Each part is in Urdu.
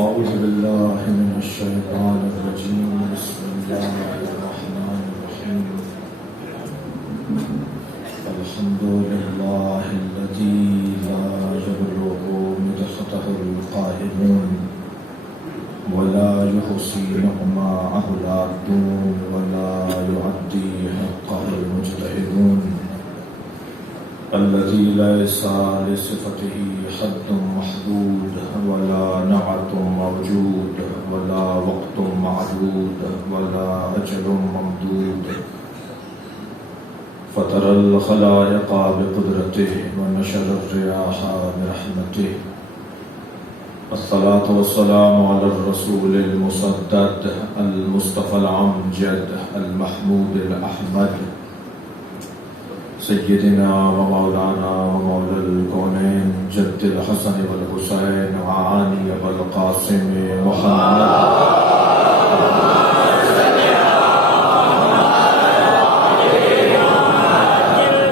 أعوذ بالله من الشيطان الرجيم بسم الله الرحمن الرحيم الحمد لله الذي لا يبلغ مدحته القائلون ولا يحصي نعماءه العادون ولا يعدي حقه المجتهدون الذي ليس لصفته حد محدود ولا نعت موجود ولا وقت معدود ولا أجل ممدود فطر الخلائق بقدرته ونشر الرياح برحمته الصلاة والسلام على الرسول المسدد المصطفى الأمجد المحمود الأحمد سيدنا ومولانا ومولى الكونين جد الحسن والحسين وعاني والقاسم محمد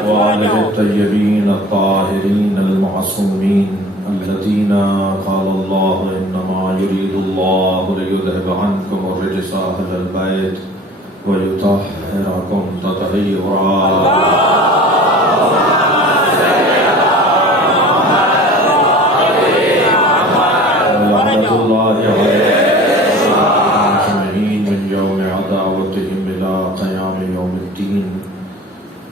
وآله الطيبين الطاهرين المعصومين الذين قال الله إنما يريد الله ليذهب عنكم الرجس أهل البيت ويطهركم تطهيرا الله عليهم من يوم عداوتهم إلى قيام يوم الدين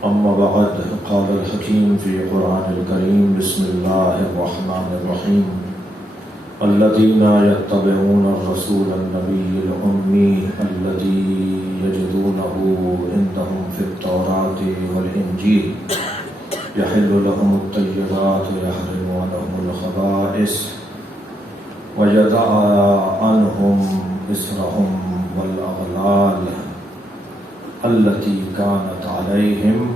أما بعد قال الحكيم في قرآن الكريم بسم الله الرحمن الرحيم الذين يتبعون الرسول النبي الأمي الذي يجدونه عندهم في التوراة والإنجيل يحل لهم الطيبات ويحرم عنهم الخبائث ويدع عنهم إصرهم والأغلال التي كانت عليهم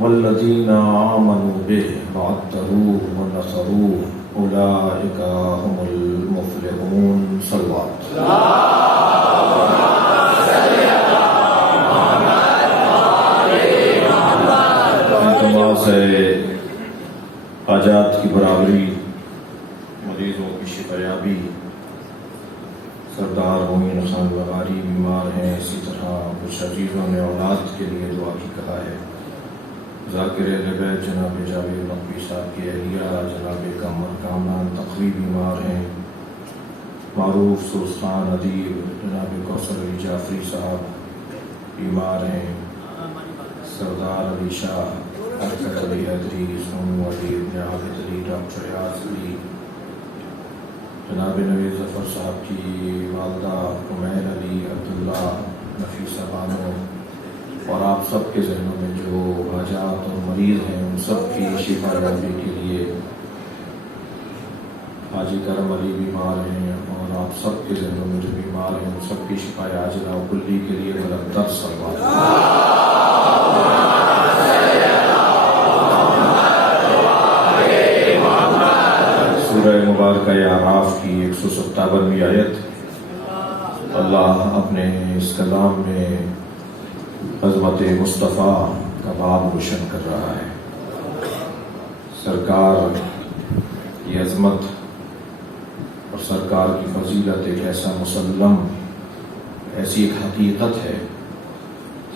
والذين آمنوا به وعذروه ونصروه أولئك هم المفلحون صلوات التماس حاجات کی برابری مریضوں کی شفایابی سردار مومن خان بغاری بیمار ہیں اسی طرح کچھ عزیزوں نے اولاد کے لیے دعا کی کہا ہے ذاکر ربیت جناب جاوید نقوی صاحب کی اہلیہ جناب قمر کامران تقوی بیمار ہیں معروف سوستان ادیب جناب کوثر علی جعفری صاحب بیمار ہیں سردار علی شاہ حرکت علی حیدری سونو علی ابن عابد علی ڈاکٹر ریاض علی جناب نوید ظفر صاحب کی والدہ عمیر علی عبداللہ نفیسہ بانو اور آپ سب کے ذہنوں میں جو حاجات اور مریض ہیں ان سب کی شفا یابی کے لیے حاجی کرم علی بیمار ہیں اور آپ سب کے ذہنوں میں جو بیمار ہیں ان سب کی شفا عاجلہ و کلی کے لیے مقدر صلوات سورہ مبارکہ اعراف کی 157ویں آیت اللہ اپنے اس کلام میں عظمت مصطفیٰ کا باب روشن کر رہا ہے سرکار کی عظمت اور سرکار کی فضیلت ایک ایسا مسلم ایسی ایک حقیقت ہے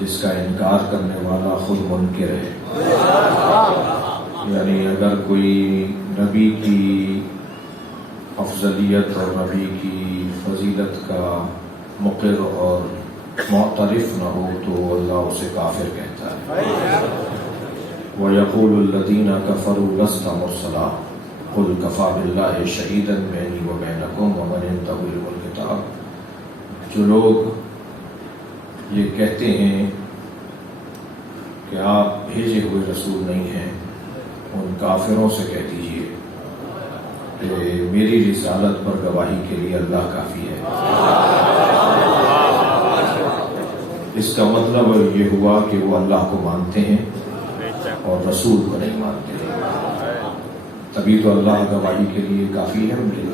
جس کا انکار کرنے والا خود منکر ہے یعنی اگر کوئی نبی کی افضلیت اور نبی کی فضیلت کا مقر اور معترف نہ ہو تو اللہ اسے کافر کہتا ہے وَيَقُولُ الَّذِينَ كَفَرُوا لَسْتَ مُرْسَلًا قُلْ كَفَى بِاللَّهِ شَهِيدًا بَيْنِي وَبَيْنَكُمْ وَمَنْ عِندَهُ عِلْمُ الْكِتَابِ جو لوگ یہ کہتے ہیں کہ آپ بھیجے ہوئے رسول نہیں ہیں ان کافروں سے کہہ دیجیے کہ میری رسالت پر گواہی کے لیے اللہ کافی ہے اس کا مطلب یہ ہوا کہ وہ اللہ کو مانتے ہیں اور رسول کو نہیں مانتے ہیں، تبھی تو اللہ گواہی کے لیے کافی ہے ان کے لیے۔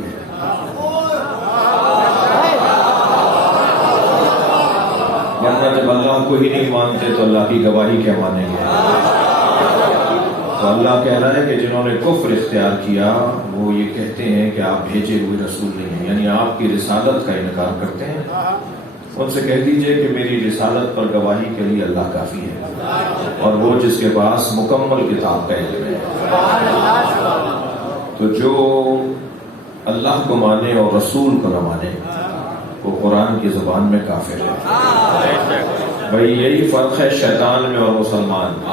ورنہ جب اللہ کو ہی نہیں مانتے تو اللہ کی گواہی کیا مانیں گے؟ تو اللہ کہہ رہا ہے کہ جنہوں نے کفر اختیار کیا وہ یہ کہتے ہیں کہ آپ بھیجے ہوئے رسول نہیں ہیں، یعنی آپ کی رسالت کا انکار کرتے ہیں۔ ان سے کہہ دیجئے کہ میری رسالت پر گواہی کے لیے اللہ کافی ہے، اور وہ جس کے پاس مکمل کتاب کا علم ہے۔ تو جو اللہ کو مانے اور رسول کو نہ مانے وہ قرآن کی زبان میں کافر ہے۔ بھائی یہی فرق ہے شیطان میں اور مسلمان میں۔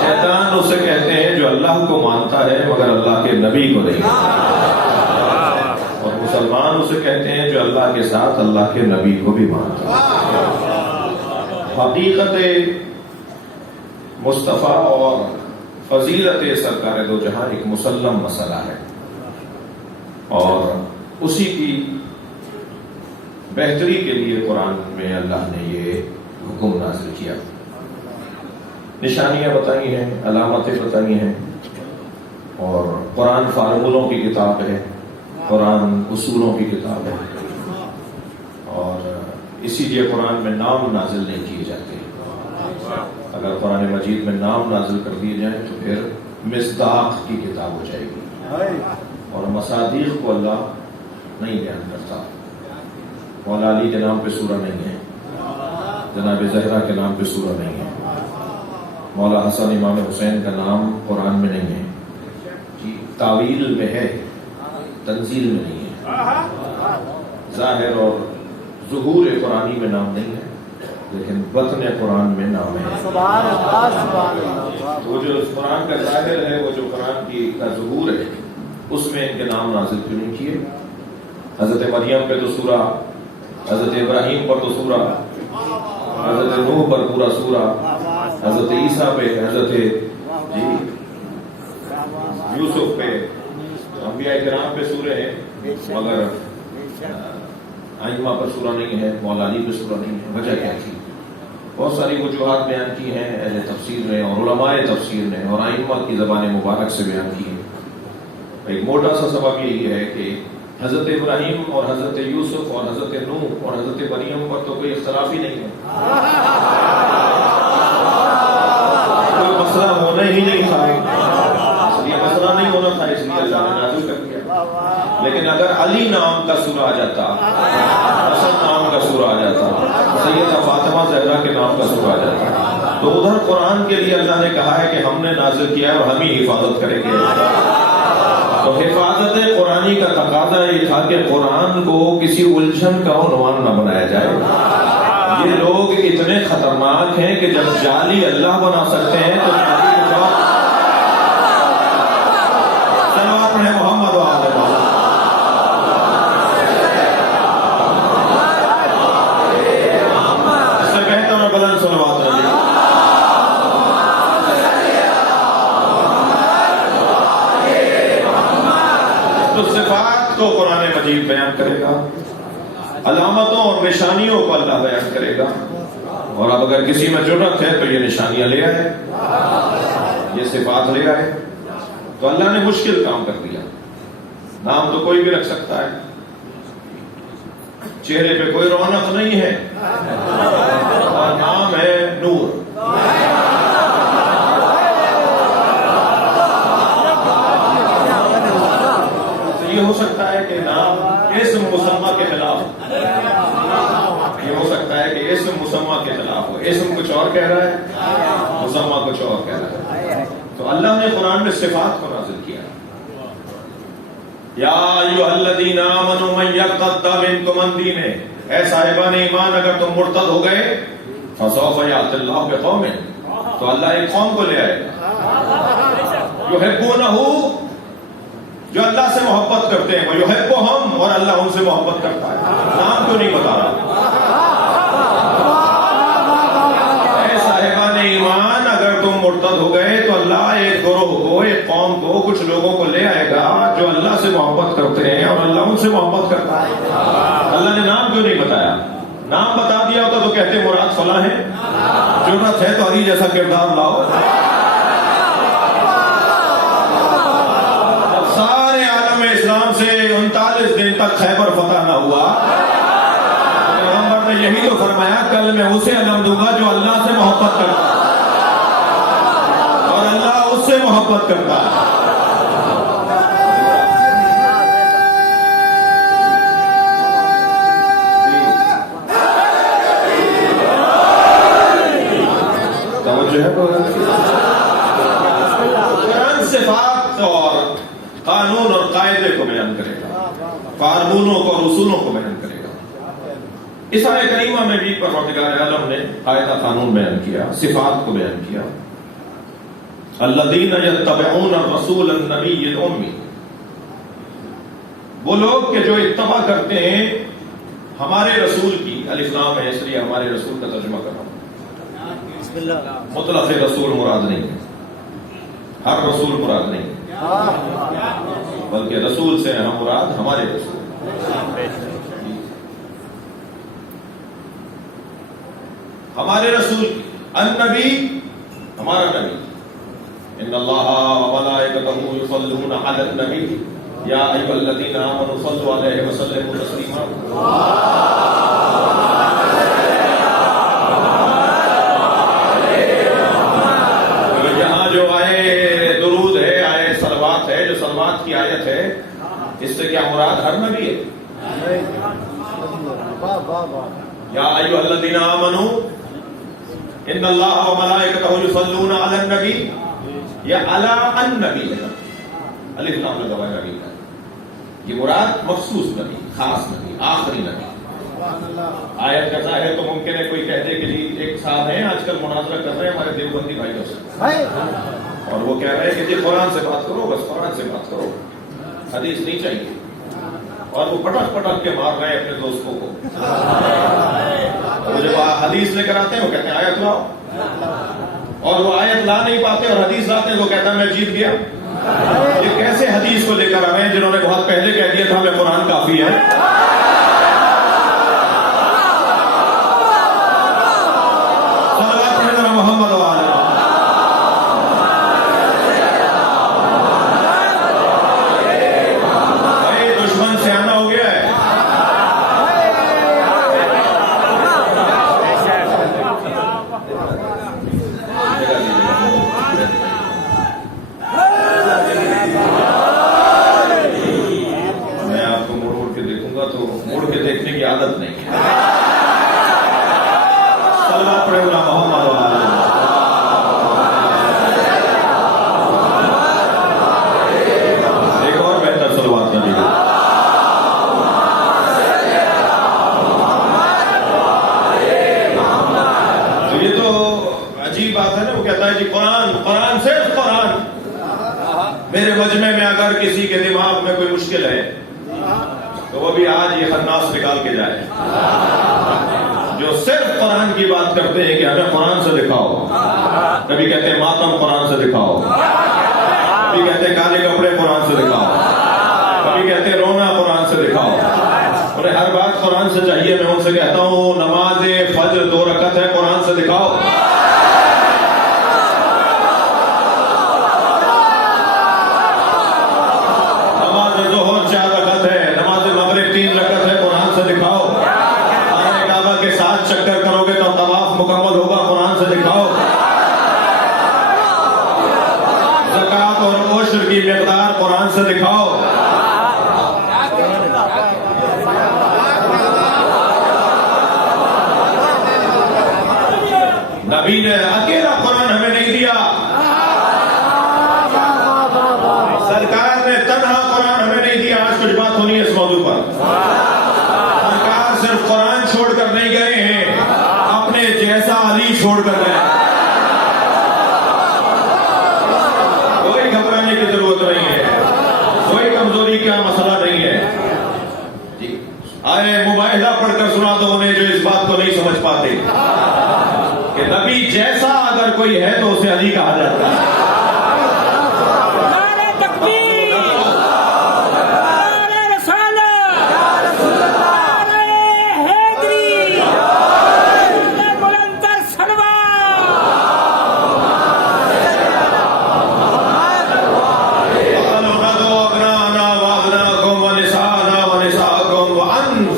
شیطان اسے کہتے ہیں جو اللہ کو مانتا ہے مگر اللہ کے نبی کو نہیں، اور مسلمان اسے کہتے ہیں جو اللہ کے ساتھ اللہ کے نبی کو بھی مانتا ہے۔ حقیقت مصطفیٰ اور فضیلت سرکار دو جہاں ایک مسلم مسئلہ ہے، اور اسی کی بہتری کے لیے قرآن میں اللہ نے یہ حکم نازل کیا، نشانیاں بتائی ہیں، علامتیں بتائی ہیں، اور قرآن فارمولوں کی کتاب ہے، قرآن اصولوں کی کتاب ہے، اور اسی لیے قرآن میں نام نازل نہیں کیے جاتے۔ اگر قرآن مجید میں نام نازل کر دیے جائیں تو پھر مصداق کی کتاب ہو جائے گی، اور مصادیق کو اللہ نہیں بیان کرتا۔ مولا علی کے نام پہ سورہ نہیں ہے، جناب زہرا کے نام پہ سورہ نہیں ہے، مولا حسن امام حسین کا نام قرآن میں نہیں ہے، جی تعویل میں ہے، تنزیل میں نہیں ہے۔ ظاہر اور ظہور قرآنی میں نام نہیں ہے، لیکن بطن قرآن میں نام ہے۔ وہ جو قرآن کا ظاہر ہے، وہ جو قرآن کی کا ظہور ہے، اس میں ان کے نام نازل کیوں نہیں کیے؟ حضرت مریم پہ تو سورہ، حضرت ابراہیم پر تو سورہ، حضرت نوح پر پورا سورہ، حضرت عیسیٰ پہ، حضرت جی یوسف پہ، انبیاء کرام پہ سورہ ہیں، مگر ائمہ پر سورہ نہیں ہے، مولا علی پہ سورہ نہیں ہے۔ وجہ کیا تھی؟ بہت ساری وجوہات بیان کی ہیں اہل تفسیر نے اور علماء تفسیر نے، اور ائمہ کی زبان مبارک سے بیان کی ہے۔ ایک موٹا سا سبب یہی ہے کہ حضرت ابراہیم اور حضرت یوسف اور حضرت نوح اور حضرت مریم پر تو کوئی اختلاف ہی نہیں ہے، کوئی مسئلہ ہونا ہی نہیں تھا، یہ مسئلہ نہیں ہونا تھا، اس لیے اللہ نے نازل کر دیا۔ لیکن اگر علی نام کا سورہ آ جاتا، حسن نام کا سورہ آ جاتا، سیدہ فاطمہ زہرا کے نام کا سورہ آ جاتا، تو ادھر قرآن کے لیے اللہ نے کہا ہے کہ ہم نے نازل کیا ہے اور ہم ہی حفاظت کریں گے۔ تو حفاظت قرآنی کا تقاضا یہ تھا کہ قرآن کو کسی الجھن کا عنوان نہ بنایا جائے۔ یہ لوگ اتنے خطرناک ہیں کہ جب جعلی اللہ بنا سکتے ہیں تو محمد اس سے بہتر اور بلند صلوات علیہ۔ تو صفات کو قرآن مجید بیان کرے گا، علامتوں اور نشانیوں کو اللہ بیان کرے گا، اور اب اگر کسی میں جرأت ہے تو یہ نشانیاں لے آئے، یہ صفات لے آئے۔ تو اللہ نے مشکل کام کر دیا۔ نام تو کوئی بھی رکھ سکتا ہے، چہرے پہ کوئی رونق نہیں ہے، اور نام ہے نور۔ تو یہ ہو سکتا ہے کہ نام اسم مسمى کے خلاف، یہ ہو سکتا ہے کہ اسم مسمى کے خلاف ہو، اسم کچھ اور کہہ رہا ہے، مسمى کچھ اور کہہ رہا ہے۔ تو اللہ نے قرآن میں صفات کو نازل کیا۔ یا ایھا الذین آمنوا من یرتد منکم عن دینہ، اے صاحبان ایمان اگر تم مرتد ہو گئے، فسوف یأتی اللہ بقوم، تو اللہ ایک قوم کو لے آئے گا، یحبونہ، جو اللہ سے محبت کرتے ہیں، ویحبہم، اور اللہ ان سے محبت کرتا ہے۔ نام کیوں نہیں بتا رہا؟ اے صاحبان ایمان اگر تم مرتد ہو گئے تو اللہ ایک گروہ کو، ایک قوم کو، کچھ لوگوں کو لے آئے گا جو اللہ سے محبت کرتے ہیں اور اللہ ان سے محبت کرتا ہے۔ اللہ نے نام کیوں کیوں نہیں بتایا؟ نام بتا دیا ہوتا تو کہتے مراد فلاں ہے. ضرورت ہے تو علی جیسا کردار لاؤ. جب سارے عالم اسلام سے 39 دن تک خیبر فتح نہ ہوا، پیغمبر نے یہی تو فرمایا کل میں اسے علم دوں گا جو اللہ سے محبت کرتا ہے اور اللہ اس سے محبت کرتا ہے. قرآن صفات اور قانون اور قاعدے کو بیان کرے گا، فارمونوں کو اور اصولوں کو بیان کرے گا. اس آیہ کریمہ میں بھی پروردگار عالم نے قاعدہ قانون بیان کیا، صفات کو بیان کیا. الذین یتبعون الرسول النبی الامی، وہ لوگ کہ جو اتباع کرتے ہیں ہمارے رسول کی. الف لام ہے اس لیے ہمارے رسول کا ترجمہ کر رہا ہوں. مطلق رسول مراد نہیں ہے، ہر رسول مراد نہیں ہے، بلکہ رسول سے ہم مراد ہمارے رسول. ہمارے رسول النبی، ہمارا نبی. ان اللہ وملائکتہ یصلون علی النبی یا ایھا الذین آمنوا صلوا علیہ وسلموا تسلیما. کی آیت ہے، اس سے کیا مراد ہر نبی ہے. یا ایھا الذین آمنوا ان اللہ وملائکتہ یصلون علی النبی یا علی النبی ہے، الف لام لگا ہوا ہے نبی کا. یہ مراد مخصوص نبی، خاص نبی، آخری نبی. آیت کا ظاہر تو ممکن ہے کوئی کہہ دے کہ ایک صاحب ہیں آج کل مناظرہ کر رہے ہیں ہمارے دیوبندی بھائیوں سے، اور وہ کہہ رہے ہیں کہ جی قرآن سے بات کرو، بس قرآن سے بات کرو، حدیث نہیں چاہیے. اور وہ پٹک پٹک کے مار رہے ہیں اپنے دوستوں کو. وہ جب حدیث لے کر آتے ہیں وہ کہتے ہیں آیت لاؤ، اور وہ آیت لا نہیں پاتے اور حدیث لاتے ہیں وہ کہتا ہے میں جیت گیا. یہ کیسے حدیث کو لے کر آئے ہیں جنہوں نے بہت پہلے کہہ دیا تھا ہمیں قرآن کافی ہے. محمد دشمن سیانا ہو گیا ہے. میں آپ کو موڑ موڑ کے دیکھوں گا تو موڑ کے دیکھنے کی عادت نہیں ہے. صلوات پڑھے غلام محمد ایک اور بہتر صلوات نبی کو. تو یہ تو عجیب بات ہے نا. وہ کہتا ہے جی قرآن، قرآن صرف قرآن. میرے مجمع میں اگر کسی کے دماغ میں کوئی مشکل ہے تو وہ بھی آج یہ خناس نکال کے جائے جو صرف قرآن کی بات کرتے ہیں کہ ہمیں قرآن سے دکھاؤ. کبھی کہتے ہیں ماتم قرآن سے دکھاؤ، کبھی کہتے ہیں کالے کپڑے قرآن سے دکھاؤ، کبھی کہتے ہیں رونا قرآن سے دکھاؤ. انہیں ہر بات قرآن سے چاہیے. میں ان سے کہتا ہوں نماز فجر 2 رکعت ہے، قرآن سے دکھاؤ. نماز ظہر 4 رکعت ہے، نماز مغرب 3 رکعت ہے، قرآن سے دکھاؤ. کے ساتھ چکر کرو گے تو طواف مکمل ہوگا، قرآن سے دکھاؤ. زکوٰۃ اور عشر کی مقدار قرآن سے دکھاؤ. نبی نے اکیلا قرآن ہمیں نہیں دیا، سرکار نے تنہا قرآن ہمیں نہیں دیا. آج کچھ بات ہونی ہے اس موضوع پر. سرکار صرف قرآن چھوڑ کر نہیں گئے ہیں، اپنے جیسا علی چھوڑ کر گئے. کوئی گھبرانے کی ضرورت نہیں ہے، کوئی کمزوری کا مسئلہ نہیں ہے. آئے مباحثہ پڑھ کر سنا دو انہیں جو اس بات کو نہیں سمجھ پاتے کہ نبی جیسا اگر کوئی ہے تو اسے علی کہا جاتا ہے.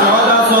1400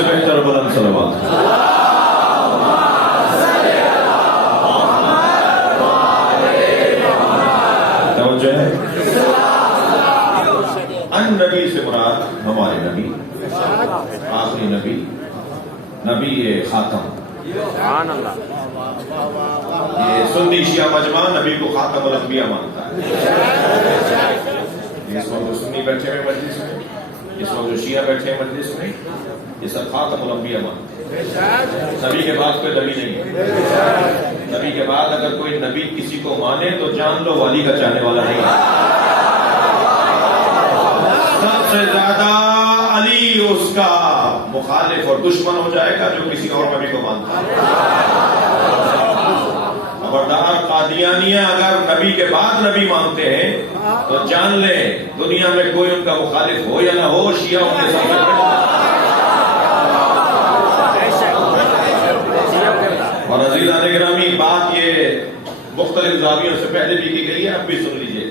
سے بہتر بلند صلوات. توجہ ہے. ان نبی سے مراد ہمارے نبی، آخری نبی، نبی خاتم. یہ سنی شیعہ مجمع نبی کو خاتم الانبیاء مانتا ہے. اس وقت جو سنی بیٹھے ہوئے مجلس میں، اس وقت جو شیعہ بیٹھے ہیں مجلس میں، یہ سب خاتم الانبیاء مانتے ہیں. نبی کے بعد کوئی نبی نہیں ہے. نبی کے بعد اگر کوئی نبی کسی کو مانے تو جان لو علی کا چاہنے والا نہیں ہے. سب سے زیادہ علی اس کا مخالف اور دشمن ہو جائے گا جو کسی اور نبی کو مانتا ہے. خبردار قادیانیہ اگر نبی کے بعد نبی مانتے ہیں تو جان لیں دنیا میں کوئی ان کا مخالف ہو یا نہ ہو، شیعہ ان کے سامنے. اور عزیزان گرامی، بات یہ مختلف زاویوں سے پہلے بھی کی گئی ہے، اب بھی سن لیجئے.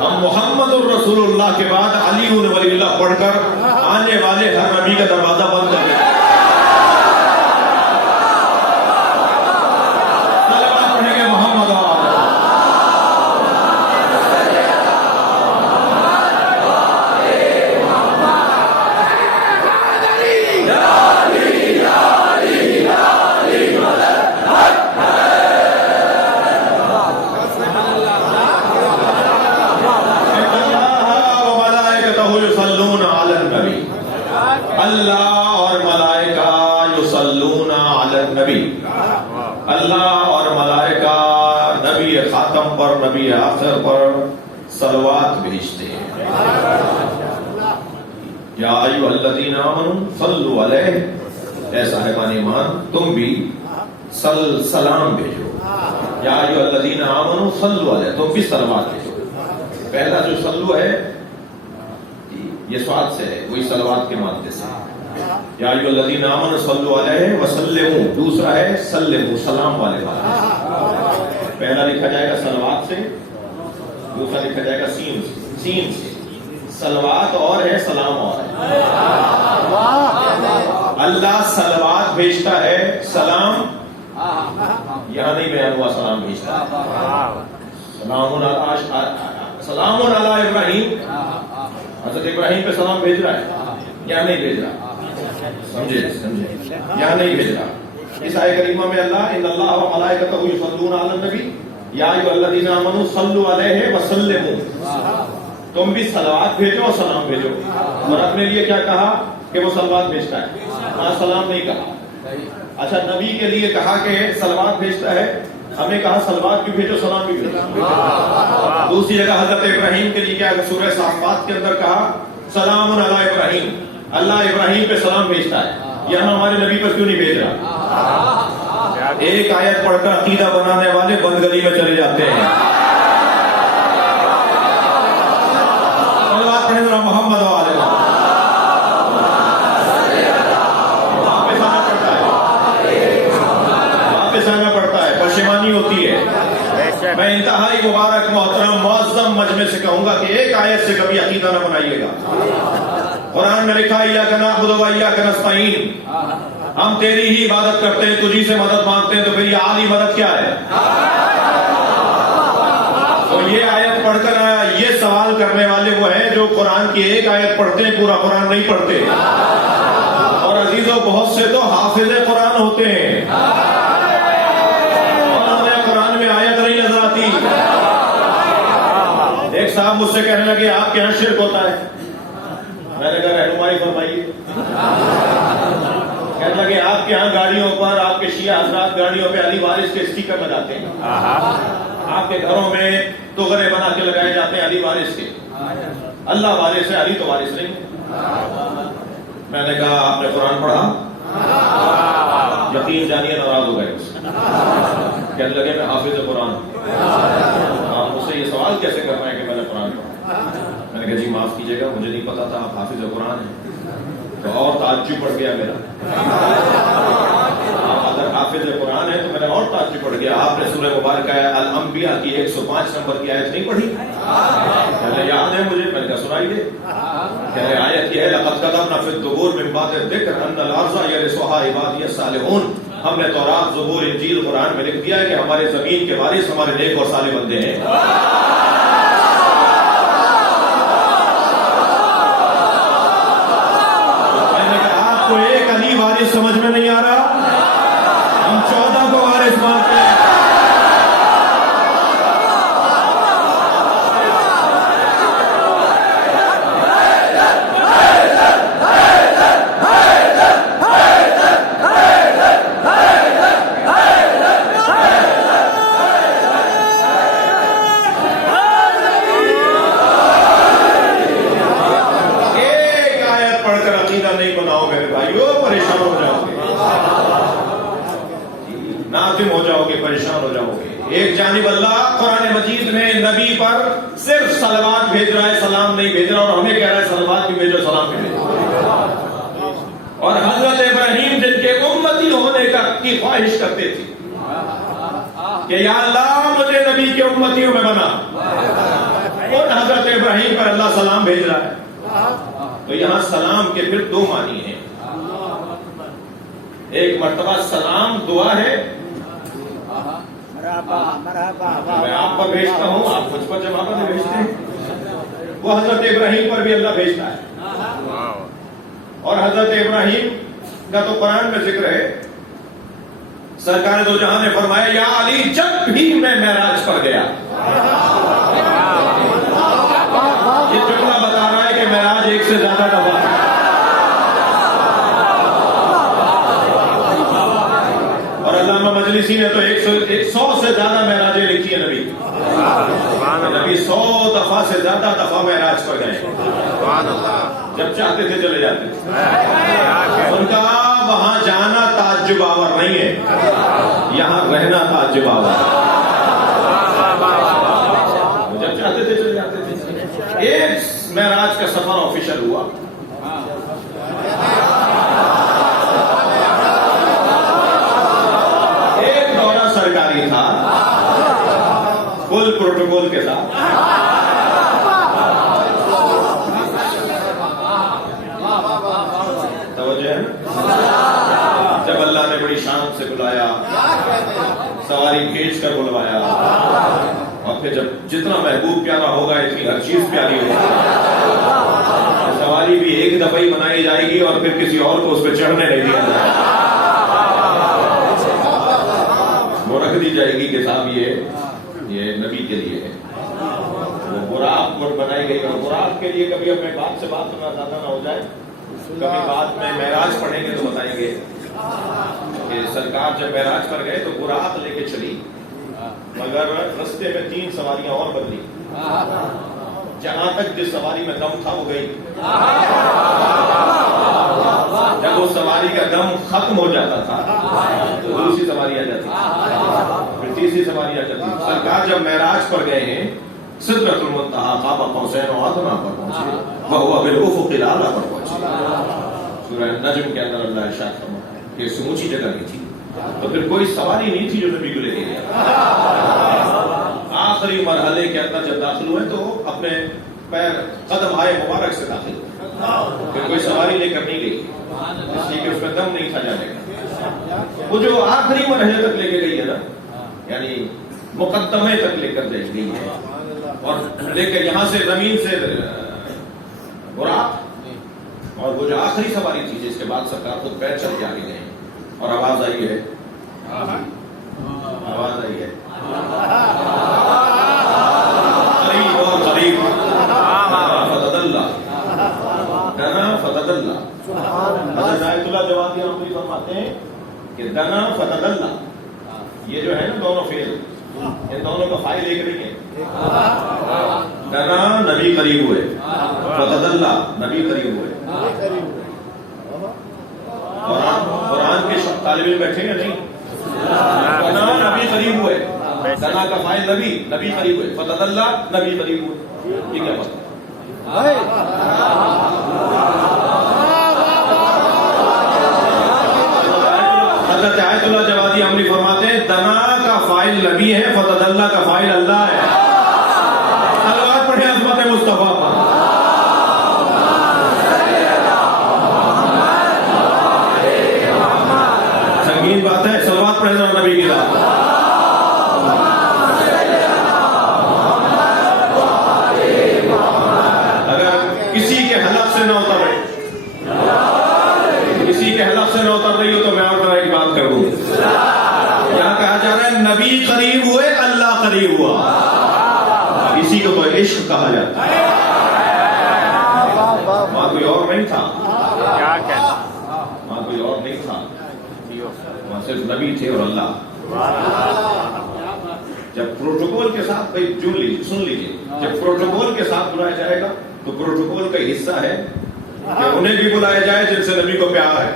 ہم محمد الرسول اللہ کے بعد علی ولی اللہ پڑھ کر آنے والے ہر نبی کا دروازہ بند کر دیں. پڑھیں گے محمد اللہ اور ملائکہ یصلون علی النبی. اللہ اور ملائکہ نبی خاتم پر، نبی آخر پر صلوات بھیجتے ہیں. یا ایھا الذین آمنوا صلوا علیہ، اے صاحبان ایمان تم بھی سلام بھیجو. یا ایھا الذین آمنوا صلوا علیہ، تم بھی صلوات بھیجو. پہلا جو صلو ہے یہ سواد سے ہے، وہی صلوات کے مادے سے. یا ایھا الذین آمنوا صلوا علیہ وسلموا، دوسرا ہے سلموا، سلام والے مادے سے. پہلا لکھا جائے گا صلوات سے، دوسرا لکھا جائے گا سین سے. صلوات اور ہے، سلام اور ہے. اللہ صلوات بھیجتا ہے، سلام یہاں نہیں بیان ہوا. سلام بھیجتا ہے. سلام علی ابراہیم، حضرت ابراہیم پہ سلام بھیج رہا ہے یا نہیں بھیج رہا؟ سمجھے یا نہیں بھیج رہا؟ اس آیت کریمہ میں اللہ ان اللہ و ملائکتہ یصلون علی النبی یا ایھا الذین آمنوا صلوا علیہ وسلموا. تم بھی صلوات بھیجو اور سلام بھیجو. اور اپنے لیے کیا کہا کہ وہ صلوات بھیجتا ہے، ہاں سلام نہیں کہا. اچھا نبی کے لیے کہا کہ صلوات بھیجتا ہے، ہمیں کہا صلوات بھی بھیجو سلام بھی بھیجو. دوسری جگہ حضرت ابراہیم کے لیے کیا سورہ صافات کے اندر کہا سلام علی ابراہیم، اللہ ابراہیم پہ سلام بھیجتا ہے. یہاں ہمارے نبی پر کیوں نہیں بھیج رہا؟ ایک آیت پڑھ کر عقیدہ بنانے والے بند گلی میں چلے جاتے ہیں. صلوات پڑھیں ذرا محمد و آل محمد. واپس آنا پڑتا ہے، پشیمانی ہوتی ہے. میں انتہائی مبارک محترم معظم مجمع سے کہوں گا کہ ایک آیت سے کبھی عقیدہ نہ بنائیے گا. قرآن میں لکھا ایاک نعبد و ایاک نستعین، ہم تیری ہی عبادت کرتے ہیں، تجھی سے مدد مانگتے ہیں. تو پھر یہ اعلی مدد کیا ہے؟ تو یہ آیت پڑھ کر یہ سوال کرنے والے وہ ہیں جو قرآن کی ایک آیت پڑھتے ہیں، پورا قرآن نہیں پڑھتے. اور عزیزوں بہت سے تو حافظ قرآن ہوتے ہیں اور انہیں قرآن میں آیت نہیں نظر آتی. ایک صاحب مجھ سے کہنے لگے آپ کے یہاں شرک ہوتا ہے. میں نے کہا رہنمائی فرمائیے. کہنے لگے آپ کے ہاں گاڑیوں پر، آپ کے شیعہ حضرات گاڑیوں پہ علی وارث کے اسٹیکر لگاتے ہیں. آپ کے گھروں میں تغرے بنا کے لگائے جاتے ہیں علی وارث کے. اللہ وارث ہے، علی تو وارث نہیں. میں نے کہا آپ نے قرآن پڑھا؟ یقین جانیے ناراض ہو گئے. کہنے لگے میں حافظ قرآن. آپ مجھ سے یہ سوال کیسے کر رہے ہیں کہ میں نے قرآن پڑھا؟ میں نے کہا جی معاف کیجیے گا، مجھے نہیں پتا تھا آپ حافظ قرآن ہیں. تو اور تعجب پڑ گیا میرا. آپ اگر حافظ قرآن ہے تو میرا اور تعجب پڑ گیا. آپ نے سورہ مبارکہ الانبیاء کی 105 نمبر کی آیت نہیں پڑھی؟ پہلے یاد ہے مجھے. میں نے کہا سنائیے. کہ آیت یہ ہے لقد كتبنا في الزبور من بعد الذکر ان الارض يرثها عبادی الصالحون. ہم نے تورات، زبور، انجیل، قرآن میں لکھ دیا ہے کہ ہمارے زمین کے وارث ہمارے نیک اور صالح بندے ہیں. میں نے کہا آپ کو ایک علی وارث سمجھ میں نہیں آ رہا، ہم 14 کو وارث مانتے ہیں. ہو جاؤ گے، پریشان ہو جاؤ گے. ایک جانب اللہ قرآن مجید میں نبی پر صرف صلوات بھیج رہا ہے، سلام نہیں بھیج رہا، اور ہمیں کہہ رہا ہے صلوات بھی بھیجو، سلام بھی بھیجو. اور حضرت ابراہیم جن کے امتی ہونے کی خواہش کرتے تھے کہ یا اللہ مجھے نبی کے امتیوں میں بنا، اور حضرت ابراہیم پر اللہ سلام بھیج رہا ہے. تو یہاں سلام کے پھر دو معنی ہیں. ایک مرتبہ سلام دعا ہے، میں آپ پر بھیجتا ہوں، آپ مجھ پر جمع پر بھیجتے ہیں. وہ حضرت ابراہیم پر بھی اللہ بھیجتا ہے. اور حضرت ابراہیم کا تو قرآن میں ذکر ہے، سرکار دو جہاں نے فرمایا یا علی جب بھی میں معراج پر گیا. یہ جملہ بتا رہا ہے کہ معراج ایک سے زیادہ دفعہ ہے. اور علامہ مجلسی نے تو 100 سے زیادہ معراجیں لکھی ہیں. نبی 100 دفعہ سے زیادہ دفعہ معراج پر گئے، جب چاہتے تھے چلے جاتے تھے. ان کا وہاں جانا تعجب آور نہیں ہے، یہاں رہنا تعجب آور ہے. جب چاہتے تھے چلے جاتے تھے. ایک معراج کا سفر آفیشل ہوا، ایک دورہ سرکاری تھا فل پروٹوکول کے ساتھ. توجہ ہے. جب اللہ نے بڑی شان سے بلایا، سواری بھیج کر بلوایا، اور پھر جب جتنا محبوب پیارا ہوگا اتنی ہر چیز پیاری ہوگی. سواری بھی ایک دفعہ ہی بنائی جائے گی اور پھر کسی اور کو اس پہ چڑھنے نہیں دیا جائے گا. وہ رکھ دی جائے گی کہ صاحب یہ نبی کے لیے ہے. وہ براق پر بنائی گئی، اور براق کے لیے کبھی اپنے بات سے بات میں زیادہ نہ ہو جائے، کبھی بعد میں معراج پڑھیں گے تو بتائیں گے کہ سرکار جب معراج پر گئے تو براق لے کے چلی، مگر رستے میں 3 سواریاں اور بدلی. جہاں تک جس سواری میں دم تھا وہ گئی. جب وہ سواری کا دم ختم ہو جاتا تھا تو دوسری سواری آ جاتی، پھر تیسری سواری آ جاتی. سرکار جب معراج پر گئے ہیں سدرۃ المنتہا قاب قوسین و ادنیٰ پر پہنچے، وہو بالافق الاعلیٰ پر پہنچے. سورہ نجم کے اندر اللہ ارشاد فرماتا ہے کہ سموچی جگہ نہیں تھی، تو پھر کوئی سواری نہیں تھی جو نبی کو لے کے گیا. آخری مرحلے کے اندر جب داخل ہوئے تو اپنے پیر قدم آئے مبارک سے داخل ہوئے، پھر کوئی سواری لے کر نہیں گئی، اس لیے کہ اس میں دم نہیں تھا جانے کا. وہ جو آخری مرحلے تک لے کے گئی ہے نا، یعنی مقدمے تک لے کر گئی ہے، اور لے کے یہاں سے زمین سے براق، اور وہ جو آخری سواری تھی جس کے بعد سرکار خود پیر چل کے آگے گئے. اور آواز آئی ہے، آواز آئی ہے قریب اور قریب، فتد اللہ دنا فتد اللہ. حضرت آیت اللہ جوادی رحمۃ فرماتے ہیں کہ دنا فتد اللہ، یہ جو ہے نا دونوں فعل، ان دونوں کا فاعل ایک نہیں ہے. دنا نبی قریب ہوئے، فتد اللہ نبی قریب ہوئے. قرآن کے طالب علم بیٹھے گا نہیں، دنا نبی قریب ہوئے، دنا کا فاعل نبی، نبی قریب ہوئے، فتد اللہ نبی قریب ہوئے. یہ کیا مطلب؟ حضرت آیت اللہ جوادی عمری فرماتے ہیں دنا کا فاعل نبی ہے، فتد اللہ کا فاعل اللہ ہے. صلوات پڑھیں عظمت مصطفیٰ پر. میرے ذرا نبی کی ذات اگر کسی کے حلق سے نہ اتر رہی، کسی کے حلق سے نہ اتر رہی ہو تو میں اور ذرا ایک بات کر دوں. یہاں کہا جا رہا ہے نبی قریب ہوئے اللہ قریب ہوا. اسی کو تو عشق کہا جاتا ہے. وہاں کوئی اور نہیں تھا، وہاں کوئی اور نہیں تھا، وہاں صرف نبی تھے اور اللہ. جب پروٹوکول کے ساتھ بھائی سن لیجیے، جب پروٹوکول کے ساتھ بلایا جائے گا تو پروٹوکول کا حصہ ہے کہ انہیں بھی بلایا جائے جن سے نبی کو پیار ہے.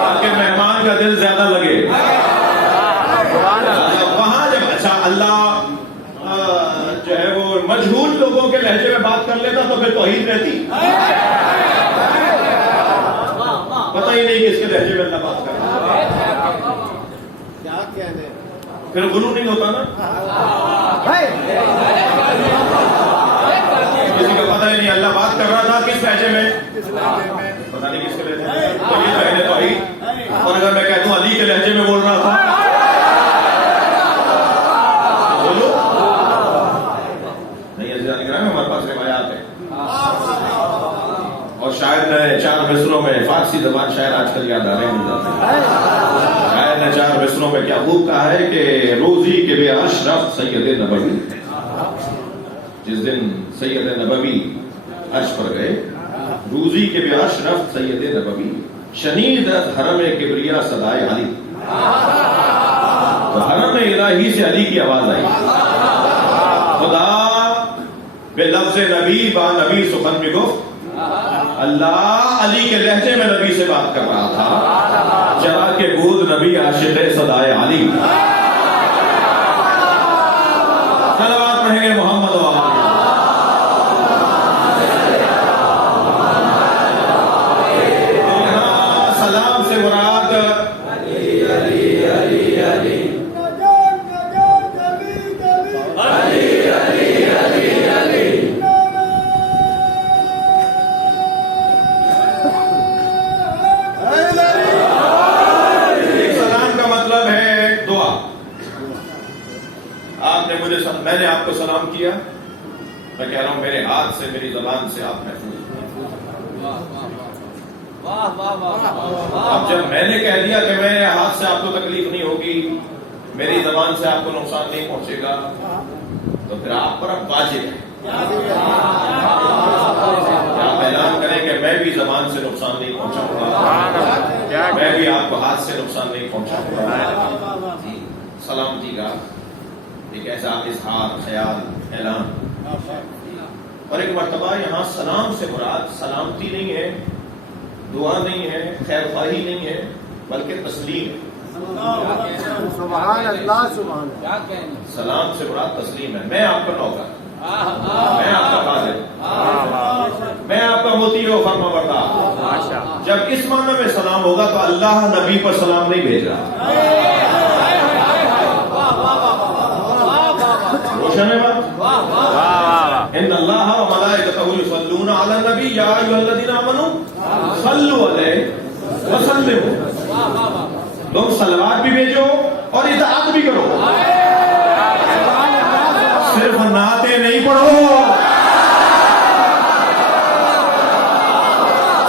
تاکہ مہمان کا دل زیادہ لگے. وہاں جب اچھا اللہ جو ہے وہ مجہول لوگوں کے لہجے میں بات کر لیتا تو پھر توحید رہتی. پتہ ہی نہیں کہ اس کے لہجے میں اللہ بات کر رہا ہے، پھر غلو نہیں ہوتا نا. کسی کو پتہ ہی نہیں اللہ بات کر رہا تھا کس لہجے میں، پتہ نہیں کس کے لہجے میں. توحید. اور اگر میں کہہ دوں علی کے لہجے میں بول رہا تھا بولو نہیں. ہمارے پاس روایات ہے اور شاعر نے 4 مصروں میں، فارسی زبان شاعر آج کل یاد آ رہے ہیں، شاعر نے 4 مصروں میں کیا خوب کہا ہے کہ روزی کے بے اشرف سید نبوی. جس دن سید نبوی عرش پر گئے، روزی کے بے اشرف سید نبوی شنید حرم کبریا صدائے علی. تو حرم الہی سے علی کی آواز آئی. خدا بے لفظ نبی با نبی سخن میں گفت. اللہ علی کے لہجے میں نبی سے بات کر رہا تھا. چرا کے بود نبی عاشق صدائے علی. صلوات پڑھیں گے محمد و آل. سلام سے مراد میں نے آپ کو سلام کیا، میں کہہ رہا ہوں میرے ہاتھ سے، میری زبان سے آپ محفوظ. اب جب میں نے کہہ دیا کہ میرے ہاتھ سے آپ کو تکلیف نہیں ہوگی، میری زبان سے آپ کو نقصان نہیں پہنچے گا، تو پھر آپ پر اب واجب ہے آپ اعلان کریں کہ میں بھی زبان سے نقصان نہیں پہنچاؤں گا، میں بھی آپ کو ہاتھ سے نقصان نہیں پہنچاؤں گا. سلامتی کا ایک ایسا اظہار، خیال، اعلان. اور ایک مرتبہ یہاں سلام سے مراد سلامتی نہیں ہے، دعا نہیں ہے، خیر خواہی نہیں ہے، بلکہ تسلیم ہے. سبحان اللہ سبحان اللہ. سلام سے مراد تسلیم ہے. میں آپ کا نوکر، میں آپ کا خادم، میں آپ کا مطیع و فرما بردار. جب اس معنی میں سلام ہوگا تو اللہ نبی پر سلام نہیں بھیج رہا. روشن ہے بات. ان اللہ و ملائکتہ یصلون علی النبی یا ایھا الذین آمنوا صلوا علیہ وسلموا. تم صلوات بھی بھیجو اور اطاعت بھی کرو. صرف نعتیں نہیں پڑھو،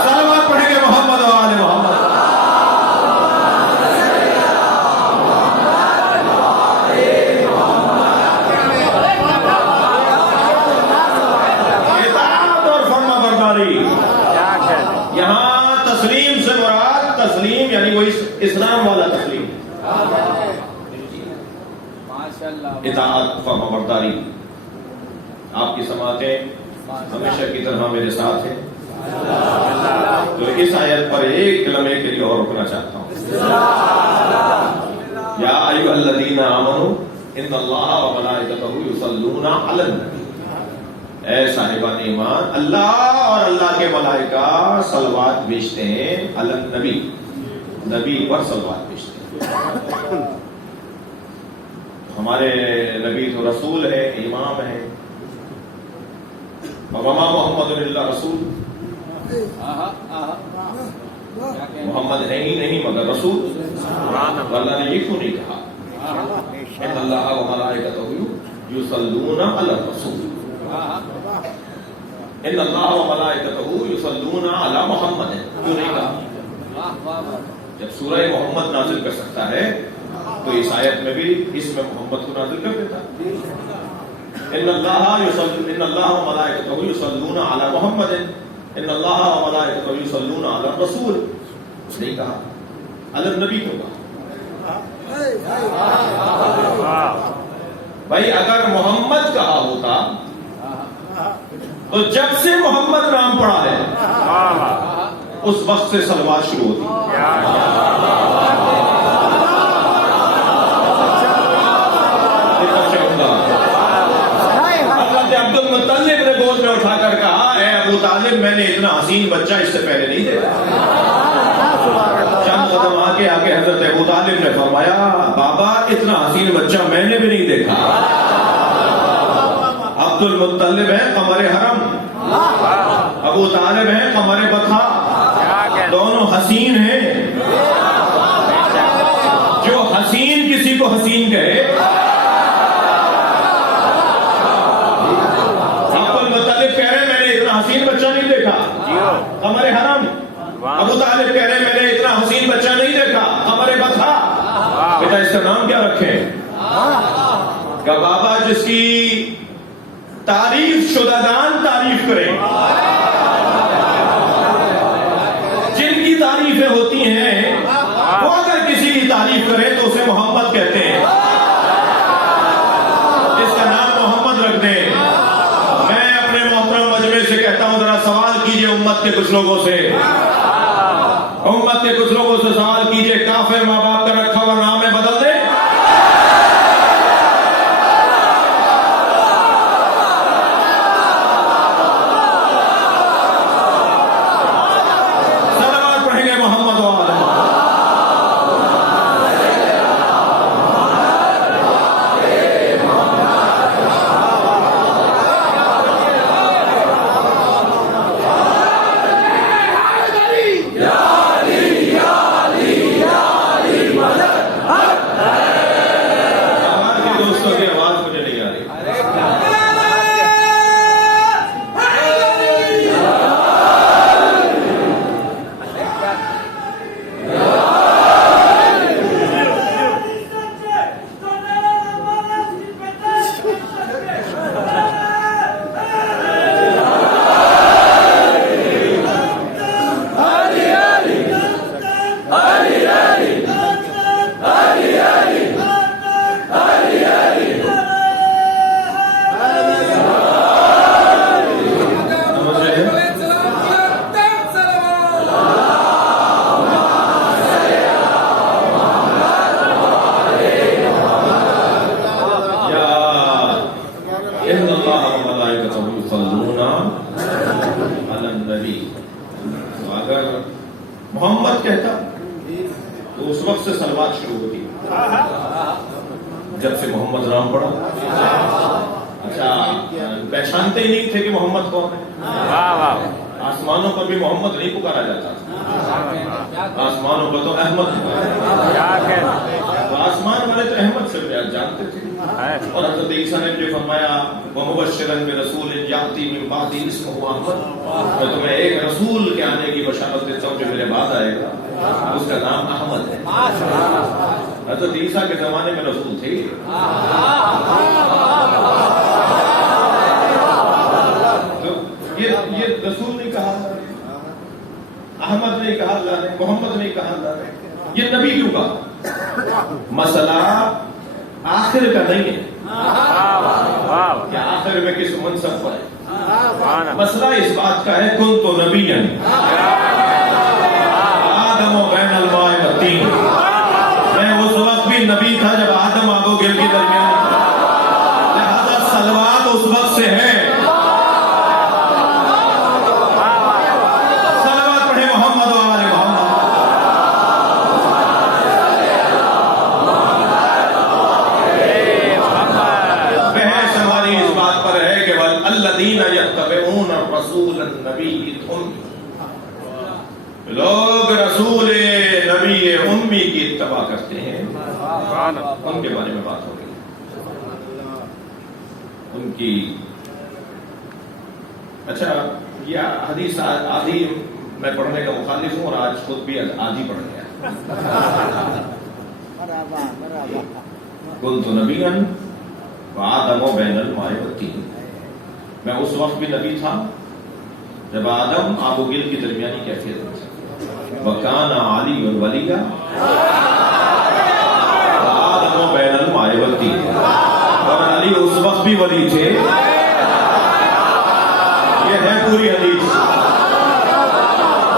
صلوات پڑھیں گے محمد و آل محمد. یہاں تسلیم سے مراد تسلیم یعنی وہ اسلام والا تسلیم. اطاعت، فرما برداری. آپ کی سماعتیں ہمیشہ کی طرح میرے ساتھ ہیں. تو اس آیت پر ایک لمحے کے لیے اور رکنا چاہتا ہوں. یا ایھا الذین آمنوا ان اللہ و ملائکتہ یصلون علی النبی. اے صاحبان ایمان، اللہ اور اللہ کے ملائکہ صلوات بھیجتے ہیں علی النبی، نبی پر صلوات بھیجتے ہیں. ہمارے نبی تو رسول ہے، امام ہے. وما محمد الا رسول محمد ہے ہی نہیں مگر رسول. اللہ نے یہ کیوں نہیں کہا ان اللہ و ملائکتہ یصلون علی الرسول, ان اللہ و ملائکتہ یصلون علی محمد, کیوں نہیں کہا؟ جب سورہ محمد نازل کر سکتا ہے تو اس آیت میں بھی اس میں محمد کو نازل کر دیتا. ان اللہ و ملائکتہ یصلون علی محمد ان اللہ و ملائکتہ یصلون علی الرسول, نہیں کہا. علی النبی کیوں کہا؟ بھائی اگر محمد کہا ہوتا تو جب سے محمد نام پڑا ہے اس وقت سے صلوات شروع ہوتی. عبد المطلب نے گود میں اٹھا کر کہا اے ابو طالب میں نے اتنا حسین بچہ اس سے پہلے نہیں دیکھا. چند قدم آگے حضرت ابو طالب نے فرمایا بابا اتنا حسین بچہ میں نے بھی نہیں دیکھا. عبد المطلب ہے قمر حرم, ابو طالب ہے قمر بطحا, دونوں حسین ہیں. جو حسین کسی کو حسین کہے, عبد المطلب کہہ رہے میں نے اتنا حسین بچہ نہیں دیکھا قمر حرم, ابو طالب کہہ رہے میں نے اتنا حسین بچہ نہیں دیکھا قمر بطحا. بیٹا اس کا نام کیا رکھیں؟ کہ بابا جس کی تعریف شدگان تعریف کریں, جن کی تعریفیں ہوتی ہیں وہ اگر کسی کی تعریف کریں تو اسے محمد کہتے ہیں. اس کا نام محمد رکھ دیں. میں اپنے محترم مجمع سے کہتا ہوں ذرا سوال کیجئے امت کے کچھ لوگوں سے, امت کے کچھ لوگوں سے سوال کیجئے کافر ماں باپ کا رکھا ہوا نام ہے بدل دے؟ صلوات پڑھیں گے محمد و آل محمد. اگر محمد کہتا تو اس وقت سے صلوات شروع ہوتی جب سے محمد نام پڑا. اچھا پہچانتے ہی نہیں تھے کہ محمد کون ہے. آسمانوں پر بھی محمد نہیں پکارا جاتا, آسمانوں پر تو احمد پکارا. تو آسمان والے تو احمد سے جانتے تھے. اور حضرت عیسیٰ نے جو فرمایا وَمُبَشِّرًا بِرَسُولٍ يَأْتِي مِن بَعْدِهِ اسْمُهُ أَحْمَدُ, میں تمہیں ایک رسول کے آنے کی بشارت دیتا ہوں جو میرے بعد آئے گا, اس کا نام احمد ہے. حضرت عیسیٰ کے زمانے میں رسول تھے. یہ رسول نہیں کہا اللہ نے, احمد نہیں کہا اللہ نے, محمد نہیں کہا اللہ نے, یہ نبی کیوں کہا؟ مسئلہ آخر کا نہیں ہے کہ آخر میں کس منصب پر ہے. مسئلہ اس بات کا ہے کن تو نبی آدم و بین الماء والطین, میں اس وقت بھی نبی تھا جب آدم آب و گل کے درمیان تھا. لہذا صلوات اس وقت سے ہے. صلوات پڑھے محمد و آل محمد. بحث ہماری اس بات پر ہے کہ الذین یتبعون الرسول النبی لوگ رسول نبی امی کی اتباع کرتے ہیں، ان کے بارے میں بات ہو رہی ہے، ان کی. اچھا، یہ حدیث آدھی میں پڑھنے کا مخالف ہوں اور آج خود بھی آدھی پڑھ گیا. کنت نبیا وآدم بین الماء والطین، میں اس وقت بھی نبی تھا جب آدم آب و گل کی درمیانی کیفیت میں تھا. وکان علی ولیہ وآدم بین الماء والطین، اور علی اس وقت بھی ولی تھے. یہ ہے پوری حدیث.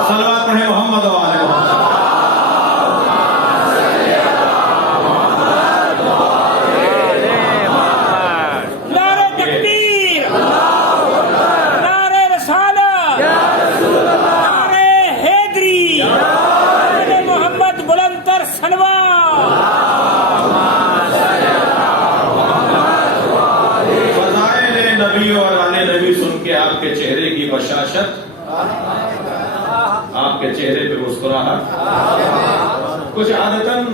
صلوات پڑھیں محمد و آل محمد. آپ کے چہرے کی بشاشت، آپ کے چہرے پہ مسکراہٹ، کچھ عادتاً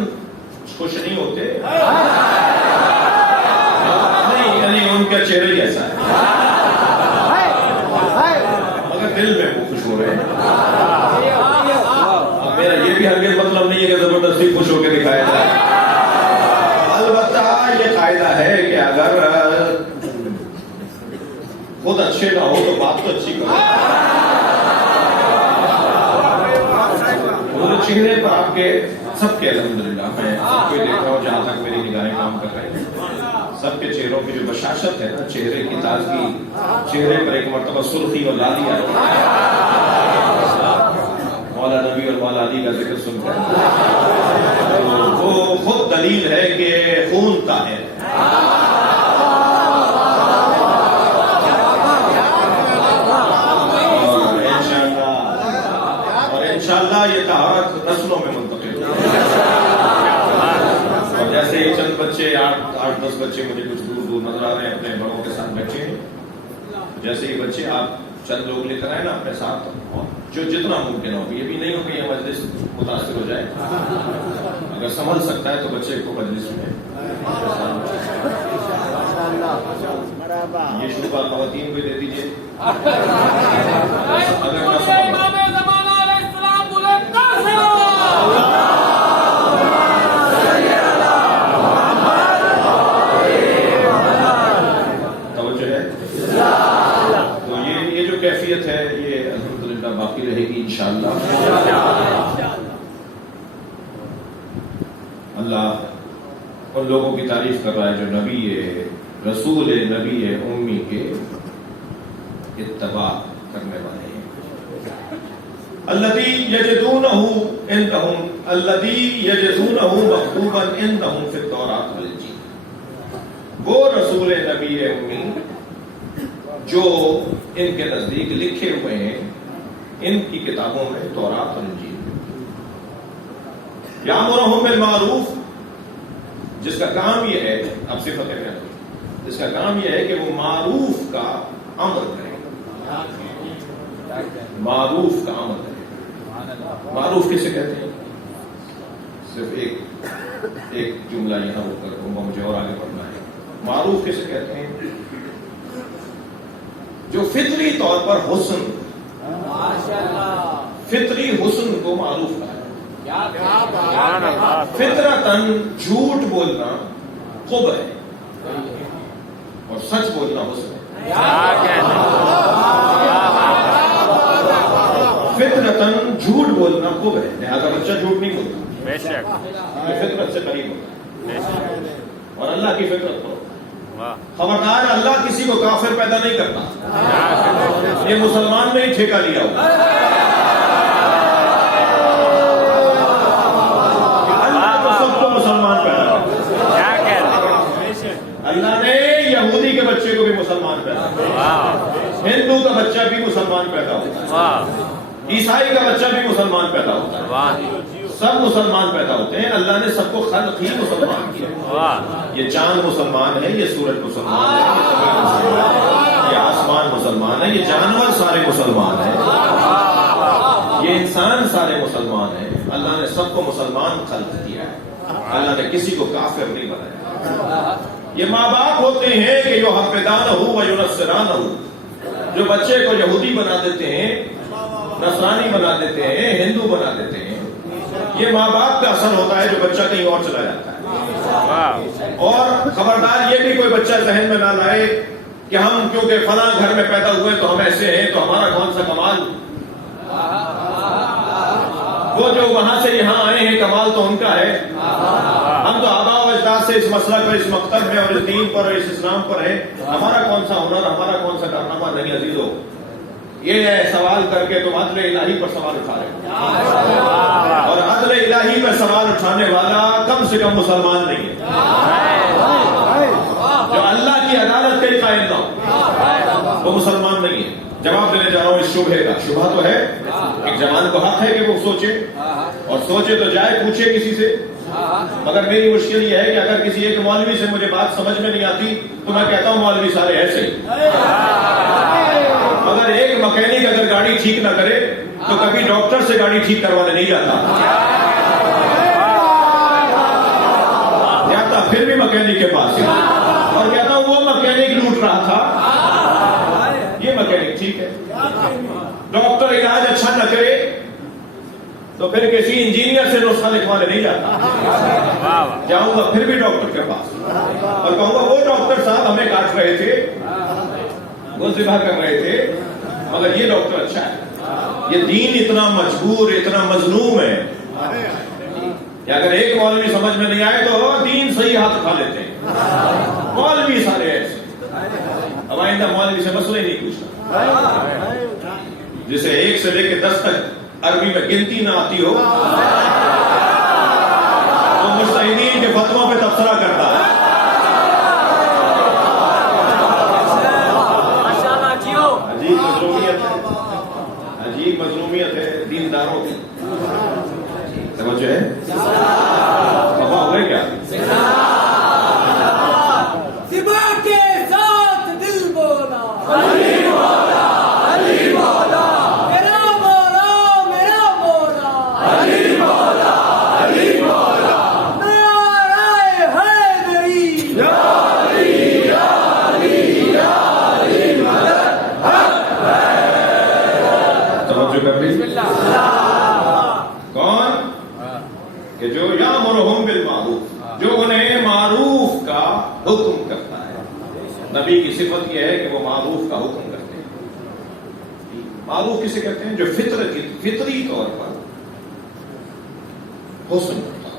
خوش نہیں ہوتے، نہیں یعنی ان کا چہرہ ہی ایسا ہے، مگر دل میں وہ خوش ہو رہے ہیں. اب میرا یہ بھی ہرگز مطلب نہیں ہے کہ زبردستی خوش ہو کے دکھایا جائے. البتہ یہ قاعدہ ہے کہ اگر خود اچھے نہ ہو تو بات تو اچھی کرو. چہرے پر آپ کے سب کے الحمدللہ میں سب کو دیکھ رہا ہوں جہاں تک میری نگاہیں کام کر رہے ہیں، سب کے چہروں کی جو بشاشت ہے نا، چہرے کی تازگی، چہرے پر ایک مرتبہ سرخی اور لالی آئی. مولا نبی اور مولا علی کا ذکر سن کر وہ خود دلیل ہے کہ خون کا ہے. انشاءاللہ یہ طہارت نسلوں میں منتقل ہے. اور جیسے یہ چند بچے 8-10 بچے مجھے کچھ دور دور نظر آ رہے ہیں اپنے بڑوں کے ساتھ بیٹھے ہیں، جیسے یہ بچے آپ چند لوگ لے کر آئے نا اپنے ساتھ، جو جتنا ممکن ہو. یہ بھی نہیں ہو کہ یہ مجلس متاثر ہو جائے، اگر سنبھل سکتا ہے تو بچے کو مجلس میں یہ شروع خواتین کو دے دیجیے. اگر توجہ ہے تو یہ جو کیفیت ہے یہ الحمدللہ باقی رہے گی انشاءاللہ. اللہ ان لوگوں کی تعریف کر رہا ہے جو نبی رسول نبی امی کے اتباع کرنے والے ہیں. الذی یجدونہ عندہم الذی یجدونہ مکتوبا عندہم فی التوراۃ والانجیل، وہ رسول نبی امی جو ان کے نزدیک لکھے ہوئے ہیں ان کی کتابوں میں تورات اور انجیل. یامرہم بالمعروف، جس کا کام یہ ہے، اب صفت ہے جس کا کام یہ ہے کہ وہ معروف کا عمل کرے. معروف کا عمل کرے. معروف کسے کہتے ہیں؟ صرف ایک جملہ یہاں ہو کر کہوں گا، مجھے اور آگے بڑھنا ہے. معروف کسے کہتے ہیں؟ جو فطری طور پر حسن، فطری حسن کو معروف کہا ہے. فطرتاً جھوٹ بولنا قبح ہے اور سچ بولنا حسن ہے. فطرتاً جھوٹ بولنا قبح ہے، لہذا بچہ جھوٹ نہیں بولتا، فطرت سے قریب ہوتا ہے. اور اللہ کی فطرت کو خبردار، اللہ کسی کو کافر پیدا نہیں کرتا. یہ مسلمان نے ہی ٹھیکہ لیا ہوگا. اللہ تو سب کو مسلمان پیدا کرتا. اللہ نے یہودی کے بچے کو بھی مسلمان پیدا کرتا، ہندو کا بچہ بھی مسلمان پیدا ہوتا ہے، عیسائی کا بچہ بھی مسلمان پیدا ہوتا ہے. سب مسلمان پیدا ہوتے ہیں. اللہ نے سب کو خلق ہی مسلمان کیا. یہ چاند مسلمان ہے، یہ سورج مسلمان ہے، یہ زمین مسلمان ہے، یہ آسمان مسلمان ہے، یہ جانور سارے مسلمان ہیں. یہ انسان سارے مسلمان ہیں، اللہ نے سب کو مسلمان خلق کیا ہے، اللہ نے کسی کو کافر نہیں بنایا۔ یہ ماں باپ ہوتے ہیں کہ جو حفظان ہو و ینصران ہو، جو بچے کو یہودی بنا دیتے ہیں، نصرانی بنا دیتے ہیں، ہندو بنا دیتے ہیں، یہ ماں باپ کا اثر ہوتا ہے جو بچہ کہیں اور چلا جاتا ہے۔ اور خبردار یہ بھی کوئی بچہ ذہن میں نہ لائے کہ ہم کیونکہ فلاں گھر میں پیدا ہوئے تو ہم ایسے ہیں تو ہمارا کون سا کمال، وہ جو وہاں سے یہاں آئے ہیں کمال تو ان کا ہے، ہم تو آباء و اجداد سے اس مسئلہ پر، اس مکتب میں اور اس دین پر اور اس اسلام پر ہے، ہمارا کون سا ہنر، ہمارا کون سا کارنامہ نہیں عزیزو۔ یہ سوال کر کے تم عدل الہی پر سوال اٹھا رہے ہو، اور عدل الہی پر سوال اٹھانے والا کم سے کم مسلمان نہیں ہے، جو اللہ کی عدالت کے قائل نہ ہو وہ مسلمان نہیں ہے۔ جواب دینے جا رہا ہوں اس شبہے کا۔ شبہ تو ہے، ایک جوان کو حق ہے کہ وہ سوچے، اور سوچے تو جائے پوچھے کسی سے، مگر میری مشکل یہ ہے کہ اگر کسی ایک مولوی سے مجھے بات سمجھ میں نہیں آتی تو میں کہتا ہوں مولوی سارے ایسے ہی، مگر ایک مکینک اگر گاڑی ٹھیک نہ کرے تو کبھی ڈاکٹر سے گاڑی ٹھیک کروانے نہیں جاتا پھر بھی مکینک کے پاس ہی، اور کہتا ہوں وہ مکینک لوٹ رہا تھا، یہ مکینک ٹھیک ہے۔ ڈاکٹر علاج اچھا نہ کرے تو پھر کسی انجینئر سے نسخہ لکھوانے نہیں جاتا، جاؤں گا پھر بھی ڈاکٹر کے پاس اور کہوں گا وہ ڈاکٹر صاحب ہمیں کاٹ رہے تھے، وہ ذبح کر رہے تھے، مگر یہ ڈاکٹر اچھا ہے۔ یہ دین اتنا مجبور، اتنا مظلوم ہے کہ اگر ایک مولوی سمجھ میں نہیں آئے تو دین صحیح ہاتھ اٹھا لیتے ہیں، مولوی سارے ایسے۔ اب آئندہ مولوی سے مسئلہ ہی نہیں پوچھتا، جسے 1 سے لے کے 10 تک عربی میں گنتی نہ آتی ہو تو مجتہدین کے فتووں پہ تبصرہ کرتا ہے۔ عجیب مظلومیت ہے دینداروں کی، سمجھے ہے؟ خفا ہوئے کیا؟ صبا کے ساتھ دل بولا علی مولا، علی مولا، میرا مولا، میرا مولا، علی مولا، علی مولا، نعرہ حیدری، یا علی، یا علی، یا علی مدد حق ہے۔ توجہ کر لی؟ کون؟ کہ جو یامرہم بالمعروف، جو انہیں معروف کا حکم کرتا ہے۔ نبی کی صفت یہ ہے کہ وہ معروف کا حکم کرتے ہیں۔ معروف کسے کہتے ہیں؟ جو فطری طور پر حسن کرتا ہو،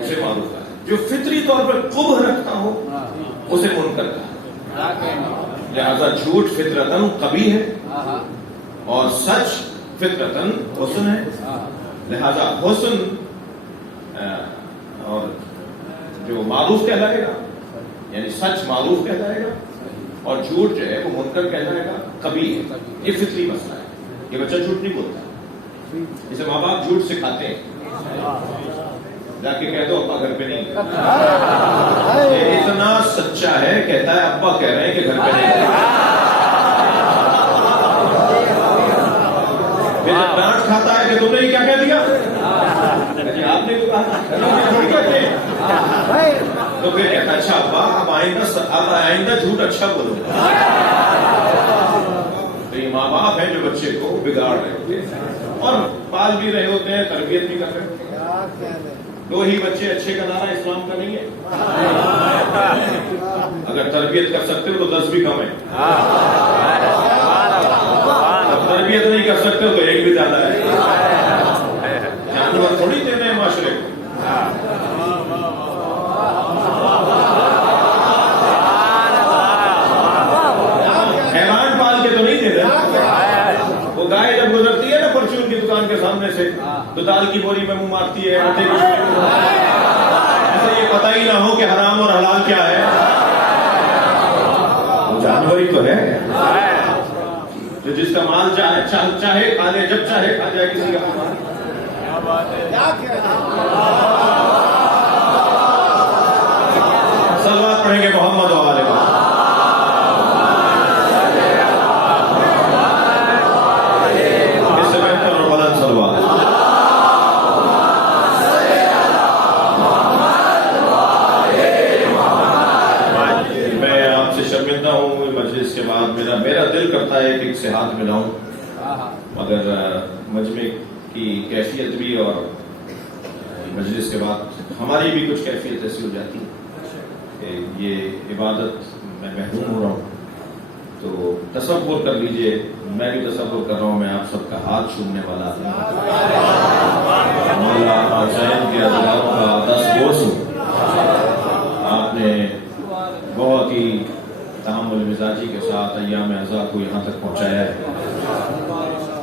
اسے معروف کہتے ہیں۔ جو فطری طور پر قبح رکھتا ہو اسے منکر کہتے ہیں۔ لہذا جھوٹ فطرتاً قبیح ہے اور سچ فطرتاً حسن ہے، لہذا حسن اور جو معروف کہلائے گا، یعنی سچ معروف کہلائے گا اور جھوٹ جو ہے وہ منکر کہلائے گا، قبیح ہے۔ یہ فطری مسئلہ ہے، یہ بچہ جھوٹ نہیں بولتا، اسے ماں باپ جھوٹ سکھاتے ہیں، جا کے کہہ دو ابا گھر پہ نہیں، یہ اتنا سچا ہے، کہتا ہے ابا کہہ رہے ہیں کہ گھر پہ نہیں۔ پھر جب ڈانٹ کھاتا ہے کہ تم نے کیا کہہ دیا، آپ نے تو کہا تو پھر کہتا اچھا ابا اب آئندہ جھوٹ اچھا بولو۔ تو یہ ماں باپ ہیں جو بچے کو بگاڑ رہے ہوتے ہیں اور پال بھی رہے ہوتے ہیں، تربیت بھی کر رہے ہوتے ہیں۔ 2 ہی بچے اچھے کا نعرہ اسلام کا نہیں ہے، اگر تربیت کر سکتے ہو تو 10 بھی کم ہے، تربیت نہیں کر سکتے ہو تو 1 بھی زیادہ ہے۔ جانور تھوڑی دینے ہیں معاشرے کو، حیوان پال کے تو نہیں دے رہے۔ وہ گائے جب گزرتی ہے نا پرچون کی دکان کے سامنے سے تو دال کی بوری میں منہ مارتی ہے، آٹے کی ایسے یہ پتہ ہی نہ ہو کہ حرام اور حلال کیا ہے، وہ جانور ہی تو ہے جو جس کا مال چاہے کھا لے، جب چاہے کھا جائے کسی کا۔ صلوات پڑھیں گے محمد و آل محمد۔ ہاتھ ملاؤں، مگر مجمع کی کیفیت بھی اور مجلس کے بعد ہماری بھی کچھ کیفیت ایسی ہو جاتی ہے کہ یہ عبادت میں محروم ہو رہا ہوں. تو تصور کر لیجئے، میں بھی تصور کر رہا ہوں میں آپ سب کا ہاتھ چھونے والا مولا حسین کے اداروں کا 10 بوس ہوں. آپ نے بہت ہی تحمل مزاجی کے ساتھ ایام عزا کو یہاں تک پہنچایا ہے،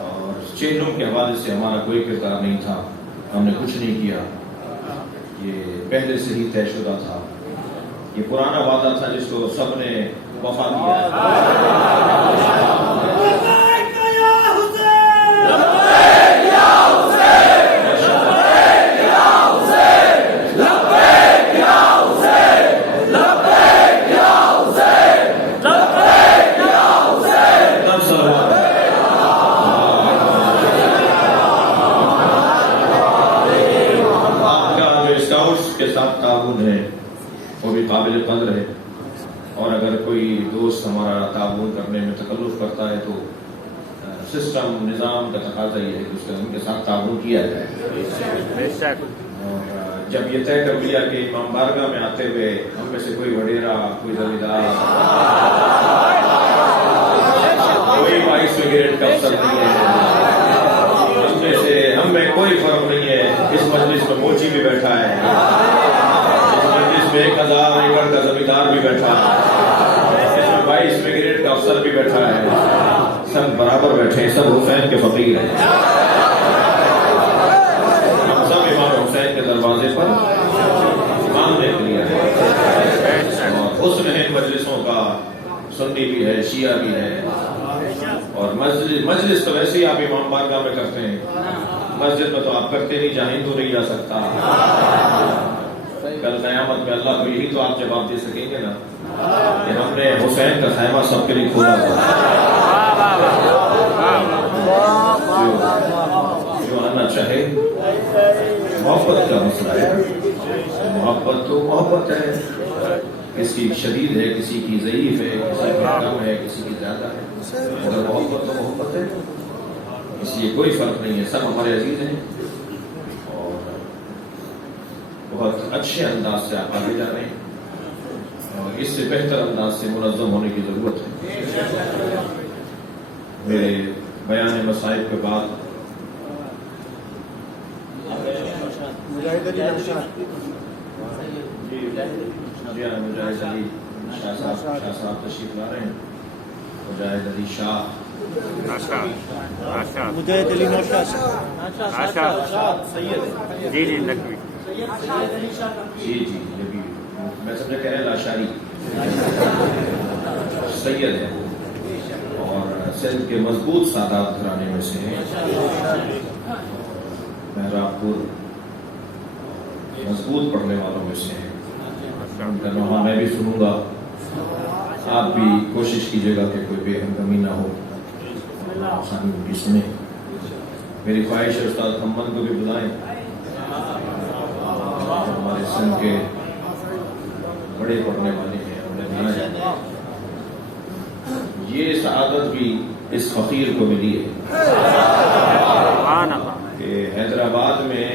اور چینجوں کے حوالے سے ہمارا کوئی کردار نہیں تھا، ہم نے کچھ نہیں کیا، یہ پہلے سے ہی طے شدہ تھا، یہ پرانا وعدہ تھا جس کو سب نے وفا کیا ہے. وہ بھی قابل قدر ہے، اور اگر کوئی دوست ہمارا تعاون کرنے میں تکلف کرتا ہے تو سسٹم نظام کا تقاضا یہ ہے کہ اس ان کے ساتھ تعاون کیا جائے. اور جب یہ طے کر لیا کہ امام بارگاہ میں آتے ہوئے ہم میں سے کوئی وڈیرا، کوئی زمیندار، کوئی 22ویں گریڈ کا افسر نہیں ہے، ہم میں کوئی فرق نہیں ہے. اس مجلس میں موچی بھی بیٹھا ہے، اس میں 1000 ایکڑ کا زمیندار بھی بیٹھا ہے، اس میں 22ویں گریڈ کا افسر بھی بیٹھا ہے، سب برابر بیٹھے ہیں، سب حسین کے فقیر ہیں. ہم سب امام حسین کے دروازے پر مانگنے کے لیے ہیں، اور حسن ہے مجلسوں کا، سنی بھی ہے، شیعہ بھی ہے. اور مجلس تو ویسے ہی آپ امام بارگاہ میں کرتے ہیں، مسجد میں تو آپ کرتے نہیں، جہاں ہندو نہیں جا سکتا. کل قیامت میں اللہ کو یہی تو آپ جواب دے سکیں گے نا کہ ہم نے حسین کا خیمہ سب کے لیے کھولا تھا. جو آنا چاہے، محبت کا مسئلہ ہے، محبت تو محبت ہے، کسی کی شدید ہے، کسی کی ضعیف ہے، کسی کی کم ہے، کسی کی زیادہ ہے، مگر محبت تو محبت ہے، اس لیے کوئی فرق نہیں ہے. سب ہمارے عزیز ہیں اور بہت اچھے انداز سے آپ آگے جا رہے ہیں، اور اس سے بہتر انداز سے منظم ہونے کی ضرورت ہے. میرے بیان مصائب کے بعد مجاہد علی شاہ صاحب تشریف لا رہے ہیں. مجاہد علی شاہ، مجاہد علی جی جی نقوی، جی جی نبی، میں سمجھا کہہ رہے ہیں لاشاری سید ہے اور سندھ کے مضبوط سادات گھرانے میں سے ہیں. محراب پور مضبوط پڑھنے والوں میں سے ہیں. ان کا نغمہ میں بھی سنوں گا، آپ بھی کوشش کیجیے گا کہ کوئی بے ہنگمی نہ ہو، آسانی ان کی سنیں. میری خواہش ہے استاد محمد کو بھی بلائیں، ہمارے سندھ کے بڑے پڑھنے والے ہیں، انہیں بلائیں. یہ سعادت بھی اس فقیر کو ملی ہے کہ حیدرآباد میں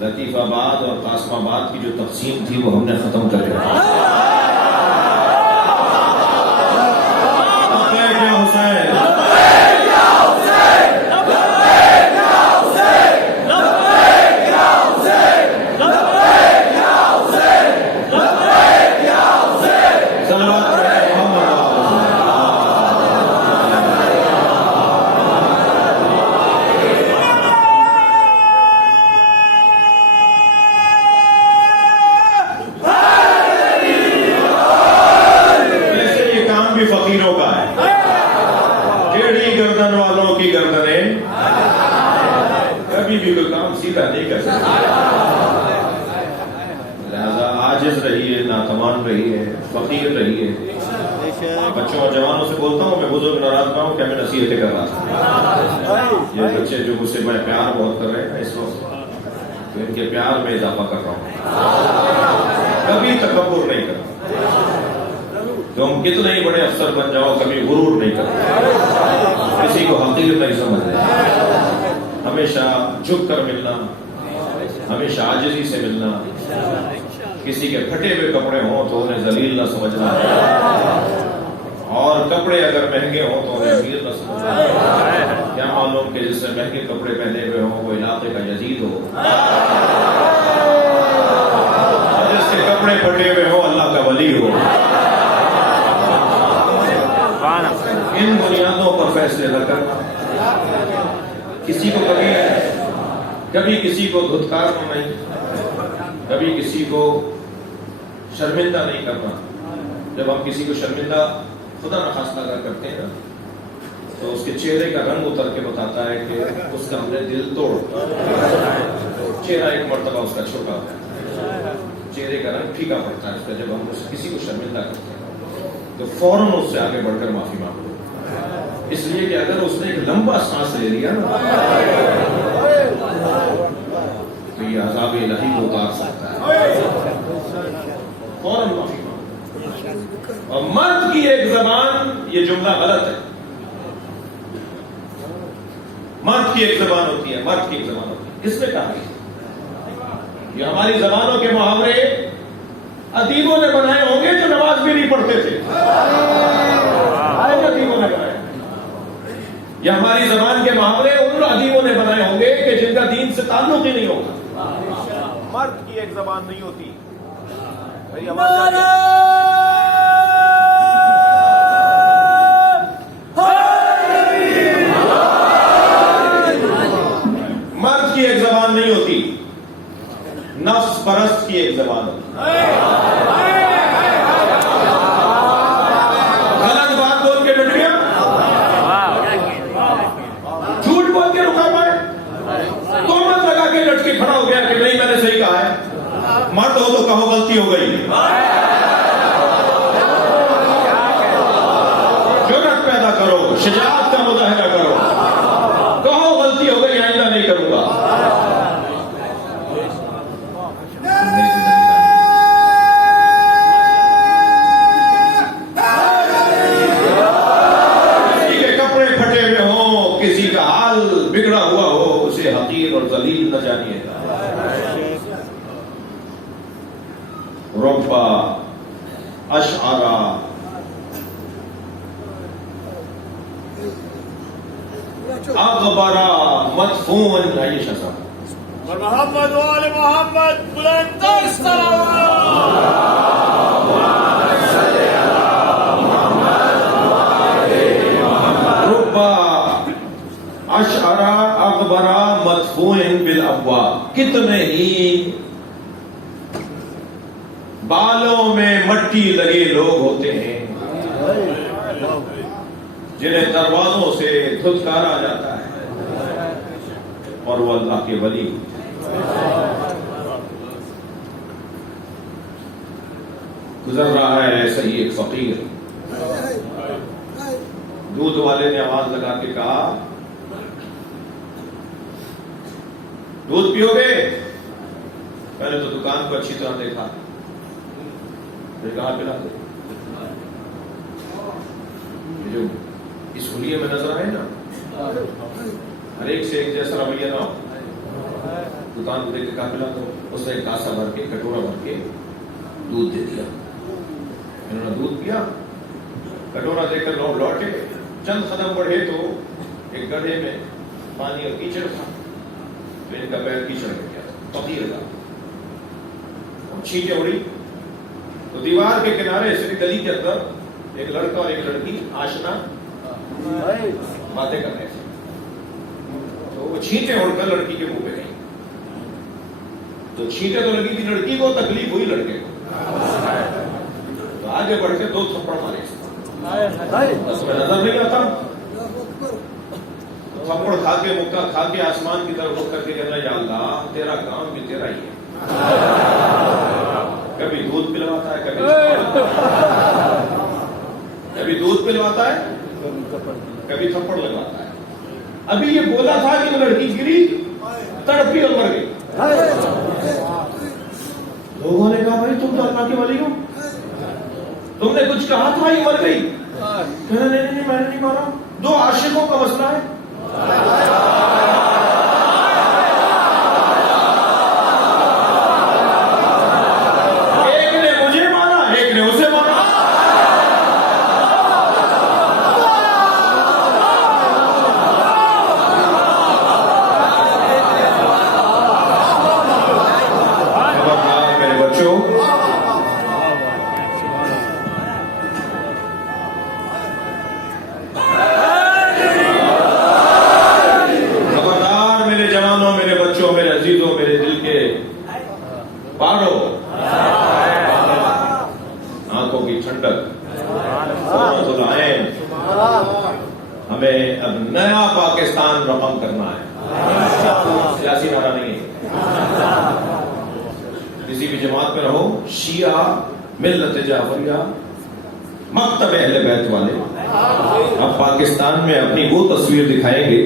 لطیف آباد اور قاسم آباد کی جو تقسیم تھی وہ ہم نے ختم کر دیا. رہیے، ناتوان رہیے، فقیر رہیے. بچوں اور جوانوں سے بولتا ہوں، میں بزرگ ناراض نہ ہوں کہ میں نصیحتیں کر رہا تھا. یہ بچے جو مجھ سے میں پیار بہت کر رہے ہیں اس وقت، تو ان کے پیار میں اضافہ کر رہا ہوں، کبھی تکبر نہیں کرتا. تم کتنے ہی بڑے افسر بن جاؤ کبھی غرور نہیں کرتے، کسی کو حقیر نہیں سمجھتے، ہمیشہ جھک کر ملنا، ہمیشہ عاجزی سے ملنا، کسی کے پھٹے ہوئے کپڑے ہوں تو انہیں ذلیل نہ سمجھنا، اور کپڑے اگر مہنگے ہوں تو انہیں امیر نہ سمجھنا۔ کیا معلوم کہ جس نے مہنگے کپڑے پہنے ہوئے ہوں وہ علاقے کا یزید ہو، اور جس کے کپڑے پھٹے ہوئے ہوں اللہ کا ولی ہو۔ ان بنیادوں پر فیصلے نہ کرنا، کسی کو کبھی کسی کو دھتکارنا نہیں، کبھی کسی کو شرمندہ نہیں کرنا۔ جب ہم کسی کو شرمندہ خدا نخواستہ اگر کرتے ہیں تو اس کے چہرے کا رنگ اتر کے بتاتا ہے کہ اس کا ہم نے دل توڑ، چہرہ ایک مرتبہ اس کا چھوٹا ہوتا ہے، چہرے کا رنگ پھیکا پڑتا ہے اس کا۔ جب ہم کسی کو شرمندہ کرتے ہیں تو فوراً اس سے آگے بڑھ کر معافی مانگو، اس لیے کہ اگر اس نے ایک لمبا سانس لے لیا نا تو یہ عذاب الہی کو اتار سکتا ہے، فوراً معافی مانگو۔ اور مرد کی ایک زبان، یہ جملہ غلط ہے، مرد کی ایک زبان ہوتی ہے، مرد کی ایک زبان ہوتی ہے، کس نے کہا یہ ہماری زبانوں کے محاورے ادیبوں نے بنائے ہوں گے جو نماز بھی نہیں پڑھتے تھے، ادیبوں نے بنائے، یہ ہماری زبان کے محاورے ان ادیبوں نے بنائے ہوں گے کہ جن کا دین سے تعلق ہی نہیں ہوگا۔ مرد کی ایک زبان نہیں ہوتی۔ مرد کی ایک زبان نہیں ہوتی، نفس پرست کی ایک زبان ہوتی۔ غلط بات بول کے ڈٹ گیا، جھوٹ بول کے رکا پائے، تہمت لگا کے لٹ کے کھڑا ہو گیا کہ نہیں میں نے صحیح کہا ہے۔ مرد ہو تو کہو غلطی ہو گئی، جرأت پیدا کرو، شجاعت کا مظاہرہ کرو، کہو غلطی ہو گئی آئندہ نہیں کروں گا۔ کسی کے کپڑے پھٹے ہوئے ہوں، کسی کا حال بگڑا ہوا ہو، اسے حقیر اور ذلیل نہ جانیے۔ رب اشعر اغبر مدفون، آئیے شاہ صاحب۔ اور محمد و آل محمد بلند تر صلوات۔ رب اشعر اغبر مدفون بالابواب، کتنے ہی بالوں میں مٹی لگے لوگ ہوتے ہیں جنہیں دروازوں سے دھتکارا جاتا ہے، اور وہ اللہ کے ولی۔ گزر رہا ہے ایسا ہی ایک فقیر، دودھ والے نے آواز لگا کے کہا دودھ پیو گے؟ پہلے تو دکان کو اچھی طرح دیکھا، پھر کہاں پلا دو، جو اس حلیے میں نظر آئے نا، ہر ایک سے ایک جیسا رویہ نہ ہو، دکان کو دیکھ کے کہاں پلا دو۔ اس نے ایک کاسا بھر کے، کٹورا بھر کے دودھ دے دیا، انہوں نے دودھ پیا، کٹورا دے کر لوٹے، چند قدم بڑھے تو ایک گڑھے میں پانی اور کیچڑ تھا، تو ان کا پیر کیچڑ میں گیا، فقیر کا چھینٹیں اڑی تو دیوار کے کنارے سے گلی کے اندر ایک لڑکا اور ایک لڑکی آشنا باتیں کر رہے تھے، تو وہ چھینٹیں اڑ کر لڑکی کے منہ پہ گئی، تو چھینٹیں تو لگی تھی لڑکی کو، تکلیف ہوئی لڑکے کو، تو آگے بڑھ کے 2 تھپڑ مارے، تمہیں نظر نہیں آتا؟ تھپڑ کھا کے، مکہ کھا کے آسمان کی طرف رخ کر کے کہنا یا اللہ تیرا کام بھی تیرا ہی ہے، کبھی دودھ پلواتا ہے، کبھی دودھ پلواتا ہے، کبھی تھپڑ لگواتا ہے۔ ابھی یہ بولا تھا کہ وہ لڑکی گری، تڑپی اور مر گئی، لوگوں نے کہا بھائی تم تو اللہ کے ولی ہو، تم نے کچھ کہا تھا یہ مر گئی؟ نہیں میں نے نہیں مارا. دو عاشقوں کا مسئلہ ہے. ایک نے مجھے مارا, ایک نے اسے مارا. خبردار میرے بچوں, میرے عزیزوں, میرے دل کے پارو, آنکھوں کی ٹھنڈک, قرۃ العین, ہمیں اب نیا پاکستان رقم کرنا ہے. سیاسی نعرہ نہیں ہے. کسی بھی جماعت میں رہو, شیعہ, ملت جعفریہ, مکتب اہل بیت والے, اب پاکستان میں اپنی وہ تصویر دکھائیں گے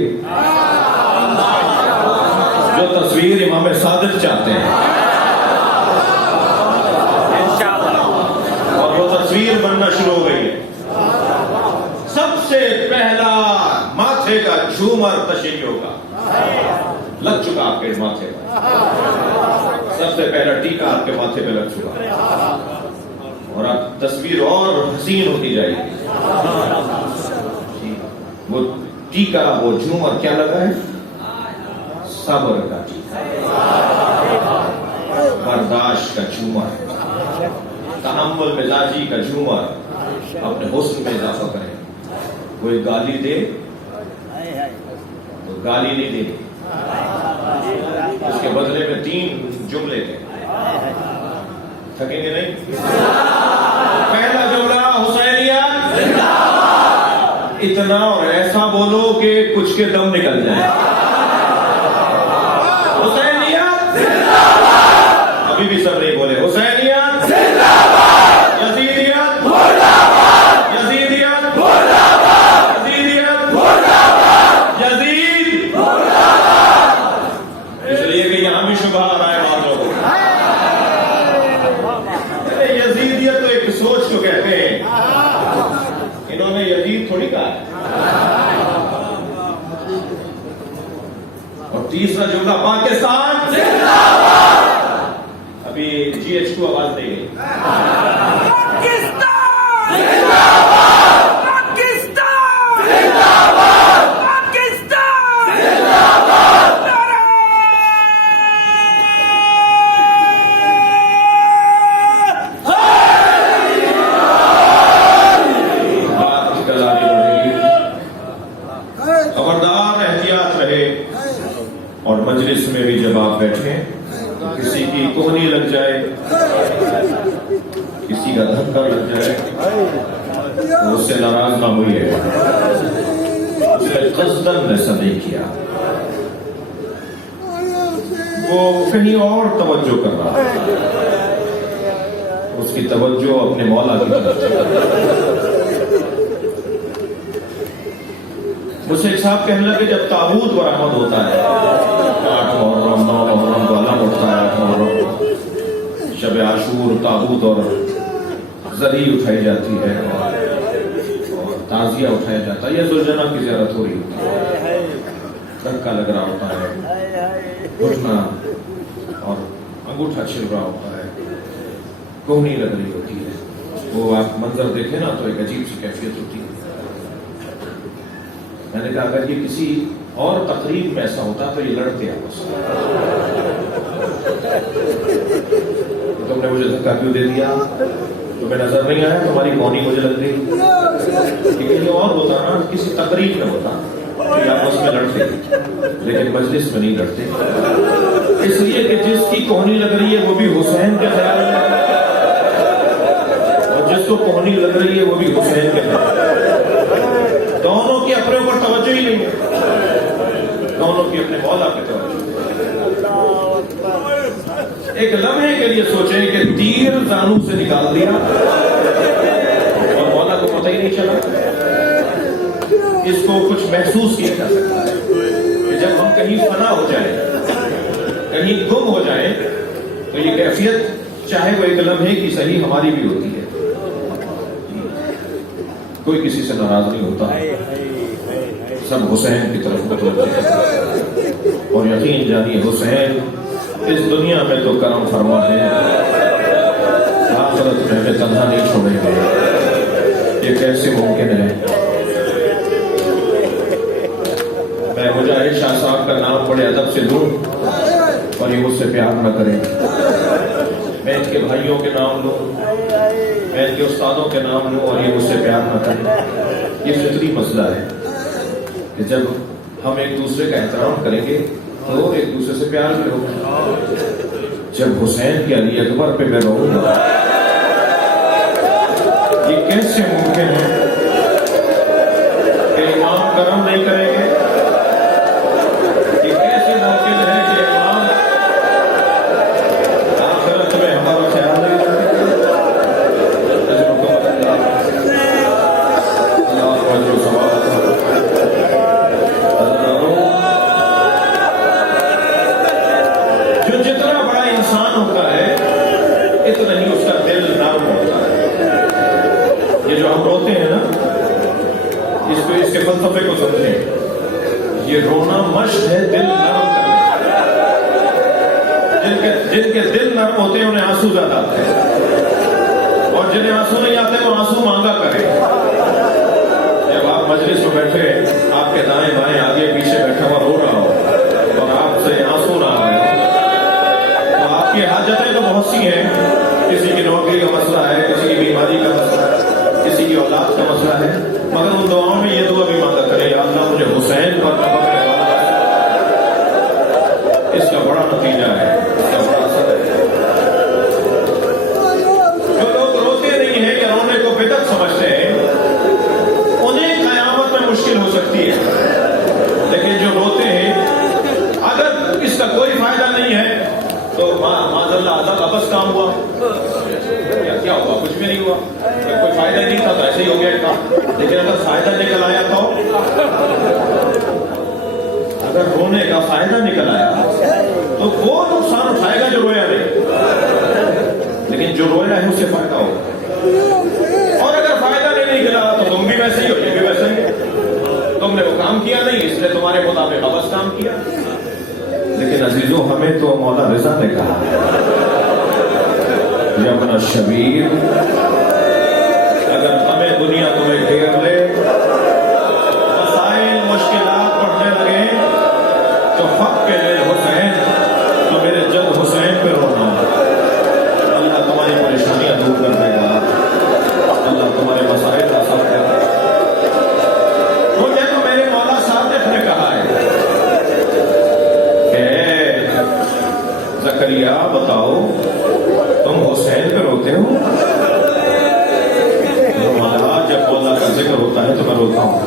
جو تصویر امام صادق چاہتے ہیں, اور وہ تصویر بننا شروع ہو گئی ہے. سب سے پہلا ماتھے کا جھومر تشیعوں کا لگ چکا آپ کے ماتھے پر. سب سے پہلا ٹیکا آپ کے ماتھے پہ لگ چکا, اور اب تصویر اور حسین ہوتی جائے گی. وہ ٹیکا, وہ جھومر کیا لگا ہے؟ صبر کا ٹیکا, برداشت کا جھومر, تحمل مزاجی کا جھومر. اپنے حسن میں اضافہ کریں. کوئی گالی دے تو گالی نہیں دے, اس کے بدلے میں 3 جملے دیں. تھکیں گے نہیں؟ پہلا جملہ حسینیت اتنا اور ایسا بولو کہ کچھ کے دم نکل جائے. ابھی بھی سب نہیں بولے. حسینیت زندہ باد, یزیدیت مرد آباد, یزیدیت مرد آباد, یزیدیت مرد آباد, یزید مرد آباد. اس لیے کہ یہاں بھی شبہ آ رہا ہے بعض لوگوں کو. یزیدیت تو ایک سوچ کو کہتے ہیں, انہوں نے یزید تھوڑی کہا ہے. اور تیسرا جملہ پاکستان زندہ باد. ابھی جی ایچ کو آواز دے گئی. پاکستان زندہ باد, پاکستان زندہ باد, پاکستان زندہ باد. بات کل آگے بڑھے گی. خبردار, احتیاط رہے. اور مجلس میں بھی جب آپ بیٹھیں, کسی کی کوہنی لگ جائے, کسی کا دھکا لگ جائے, تو اس سے ناراض نہ ہوئیے. اس نے قصداً ایسا نہیں کیا, وہ کہیں اور توجہ کر رہا ہے. اس کی توجہ اپنے مولا کی طرف. اسے صاحب کہنے لگے جب تابوت برآمد ہوتا ہے, 8 محرم 9 محرم کو علم اٹھتا ہے, 8 محرم شب عاشور تابوت اور زری اٹھائی جاتی ہے, اور تعزیہ اٹھایا جاتا ہے, یا ذوالجناح کی زیارت ہو رہی ہوتی ہے, دھکا لگ رہا ہوتا ہے, گھٹنا اور انگوٹھا چھل رہا ہوتا ہے, کوہنی لگ رہی ہوتی ہے. وہ آپ منظر دیکھیں نا تو ایک عجیب سی کیفیت ہوتی ہے. میں نے کہا اگر یہ کسی اور تقریب میں ایسا ہوتا تو یہ لڑتے آپس میں. تم نے مجھے دھکا کیوں دے دیا, تمہیں نظر نہیں آیا, تمہاری کونی مجھے لگ گئی. لیکن یہ اور ہوتا نا, کسی تقریب میں ہوتا کہ آپس میں لڑتے, لیکن مجلس میں نہیں لڑتے. اس لیے کہ جس کی کونی لگ رہی ہے وہ بھی حسین کے خیال میں, اور جس کو کونی لگ رہی ہے وہ بھی حسین کے خیال میں. دونوں کی اپنے اوپر توجہ ہی نہیں ہے, دونوں کی اپنے مولا پہ توجہ. ایک لمحے کے لیے سوچیں کہ تیر زانو سے نکال دیا اور مولا کو پتہ ہی نہیں چلا. اس کو کچھ محسوس کیا جا سکتا ہے کہ جب ہم کہیں فنا ہو جائیں, کہیں گم ہو جائیں, تو یہ کیفیت چاہے وہ ایک لمحے کی صحیح ہماری بھی ہوتی ہے. کوئی کسی سے ناراض نہیں ہوتا، سب حسین کی طرف متوجہ ہے۔ اور یقین جانیے حسین اس دنیا میں تو کرم فرما ہے، آخرت میں ہمیں تنہا نہیں چھوڑیں گے۔ یہ کیسے ممکن ہے؟ میں مجاہد شاہ صاحب کا نام بڑے ادب سے لوں اور یہ مجھ سے پیار نہ کریں، میں ان کے بھائیوں کے نام لوں، میں ان کے استادوں کے نام لوں اور یہ مجھ سے پیار نہ کریں۔ یہ فطری مسئلہ ہے کہ جب ہم ایک دوسرے کا احترام کریں گے تو ایک دوسرے سے پیار بھی ہوگا۔ جب حسین کی علی اکبر پہ میں رہوں گا، یہ کیسے ممکن ہے کہ امام کرم نہیں کریں گے؟ یہ کیسے ممکن ہے کہ امام آخرت میں ہمارا خیال نہیں رکھیں گے؟ اللہ اجر و ثواب جو جتنا بڑا انسان ہوتا ہے اتنا ہی اس کا دل نرم ہوتا ہے۔ یہ جو ہم روتے ہیں نا، اس کے فلسفے کو سمجھیں، یہ رونا مشق ہے دل نرم کرنے۔ جن کے دل نرم ہوتے ہیں انہیں آنسو زیادہ آتے ہیں، اور جنہیں آنسو نہیں آتے وہ آنسو مانگا کریں۔ جب آپ مجلس میں بیٹھے، آپ کے دائیں بائیں آگے پیچھے بیٹھا ہوا رو رہا ہو اور آپ سے آنسو نہ آ رہے ہو، تو آپ کی حاجتیں تو بہت سی ہیں، کسی کی نوکری کا مسئلہ ہے، کسی کی بیماری کا مسئلہ ہے، کسی کی اولاد کا مسئلہ ہے، مگر ان دعاؤں میں یہ دعا بھی مانگا کرے، یا اللہ مجھے حسین پر نبک لگانا۔ اس کا بڑا نتیجہ ہے، اس کا بڑا اثر ہے۔ جو لوگ روتے نہیں ہیں یا رونے کو بدعت سمجھتے ہیں، انہیں قیامت میں مشکل ہو سکتی ہے، لیکن جو روتے ہیں اگر اس کا کوئی فائدہ نہیں ہے تو معاذ اللہ عذاب ابس کام ہوا، کیا ہوا؟ کچھ بھی نہیں ہوا، کوئی فائدہ نہیں تھا تو ایسے ہی ہو گیا کام۔ لیکن اگر فائدہ نکل آیا تو، اگر رونے کا فائدہ نکل آیا تو وہ نقصان اٹھائے گا جو رویا نہیں، لیکن جو رویا ہے اس سے فائدہ ہوگا۔ اور اگر فائدہ نہیں نکلا تو تم بھی ویسے ہی ہو، یہ بھی ویسے ہی، تم نے وہ کام کیا نہیں اس لیے تمہارے مطابق ابس کام کیا۔ لیکن عزیزوں، ہمیں تو مولا رضا نے کہا یمن شبیر، اگر ہمیں دنیا تمہیں گھیر لے، مسائل مشکلات بڑھنے لگے تو فق کے لے حسین، تو میرے جد حسین پہ رونا۔ اللہ تمہاری پریشانیاں دور کر دے گا، اللہ تمہارے مسائل آسان کر دے گا۔ مجھے تو میرے مولا صادق نے کہا ہے کہ زکریا بتاؤ تم حسین پہ روتے ہو؟ جب مولا کا ذکر ہوتا ہے تو میں روتا ہوں۔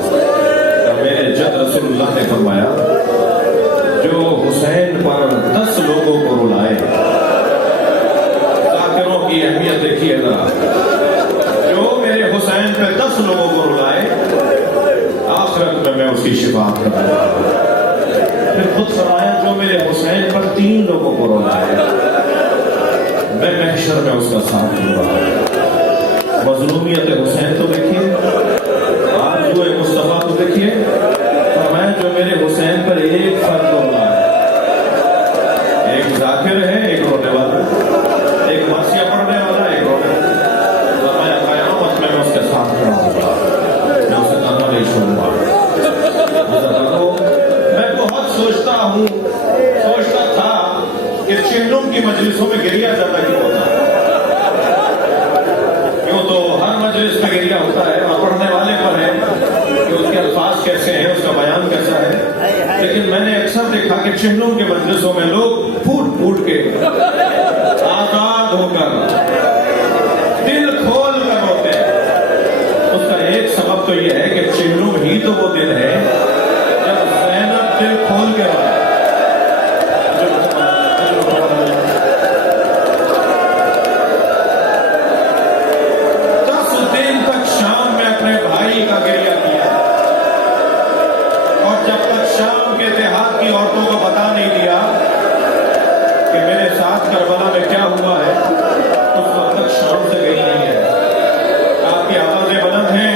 میرے جد رسول اللہ نے فرمایا جو حسین پر 10 لوگوں کو رلائے، ذاکروں کی اہمیت دیکھیے ذرا، جو میرے حسین پہ 10 لوگوں کو رلائے آخرت میں اس کی شفاعت کروں گا۔ پھر خود فرمایا جو میرے حسین پر 3 لوگوں کو رلائے میں محشر میں اس کا ساتھ دوں گا۔ مظلومیت حسین تو دیکھیے، آرزو مصطفیٰ تو دیکھیے، فرمایا جو میرے حسین پر ایک فرد رونا ہے، ایک ذاکر ہے، ایک رونے والا، ایک مرثیہ پڑھنے والا، ایک رونے والا، فرمایا قیامت میں اس کے ساتھ کھڑا ہوں گا، میں اسے تنہا نہیں چھوڑوں گا۔ میں بہت سوچتا تھا کہ چہلوں کی مجلسوں میں گریا جاتا کیوں ہوتا ہے؟ کیوں تو ہر مجلس میں گریا ہوتا ہے، وہاں پڑھنے والے پر ہے کہ اس کے الفاظ کیسے ہیں، اس کا بیان کیسا ہے، لیکن میں نے اکثر دیکھا کہ چہلوں کے مجلسوں میں لوگ پھوٹ پھوٹ کے آزاد ہو کر دل کھول کر روتے ہیں۔ اس کا ایک سبب تو یہ ہے کہ چہلوں ہی تو وہ دن ہے جب زینب دل کھول کے روئے۔ 10 دن تک شام میں اپنے بھائی کا گریہ کیا، اور جب تک شام کے دیہات کی عورتوں کو بتا نہیں دیا کہ میرے ساتھ کربلا میں کیا ہوا ہے، اس وقت تک شام سے گئی نہیں ہے۔ آپ کی آوازیں بلند ہیں،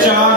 4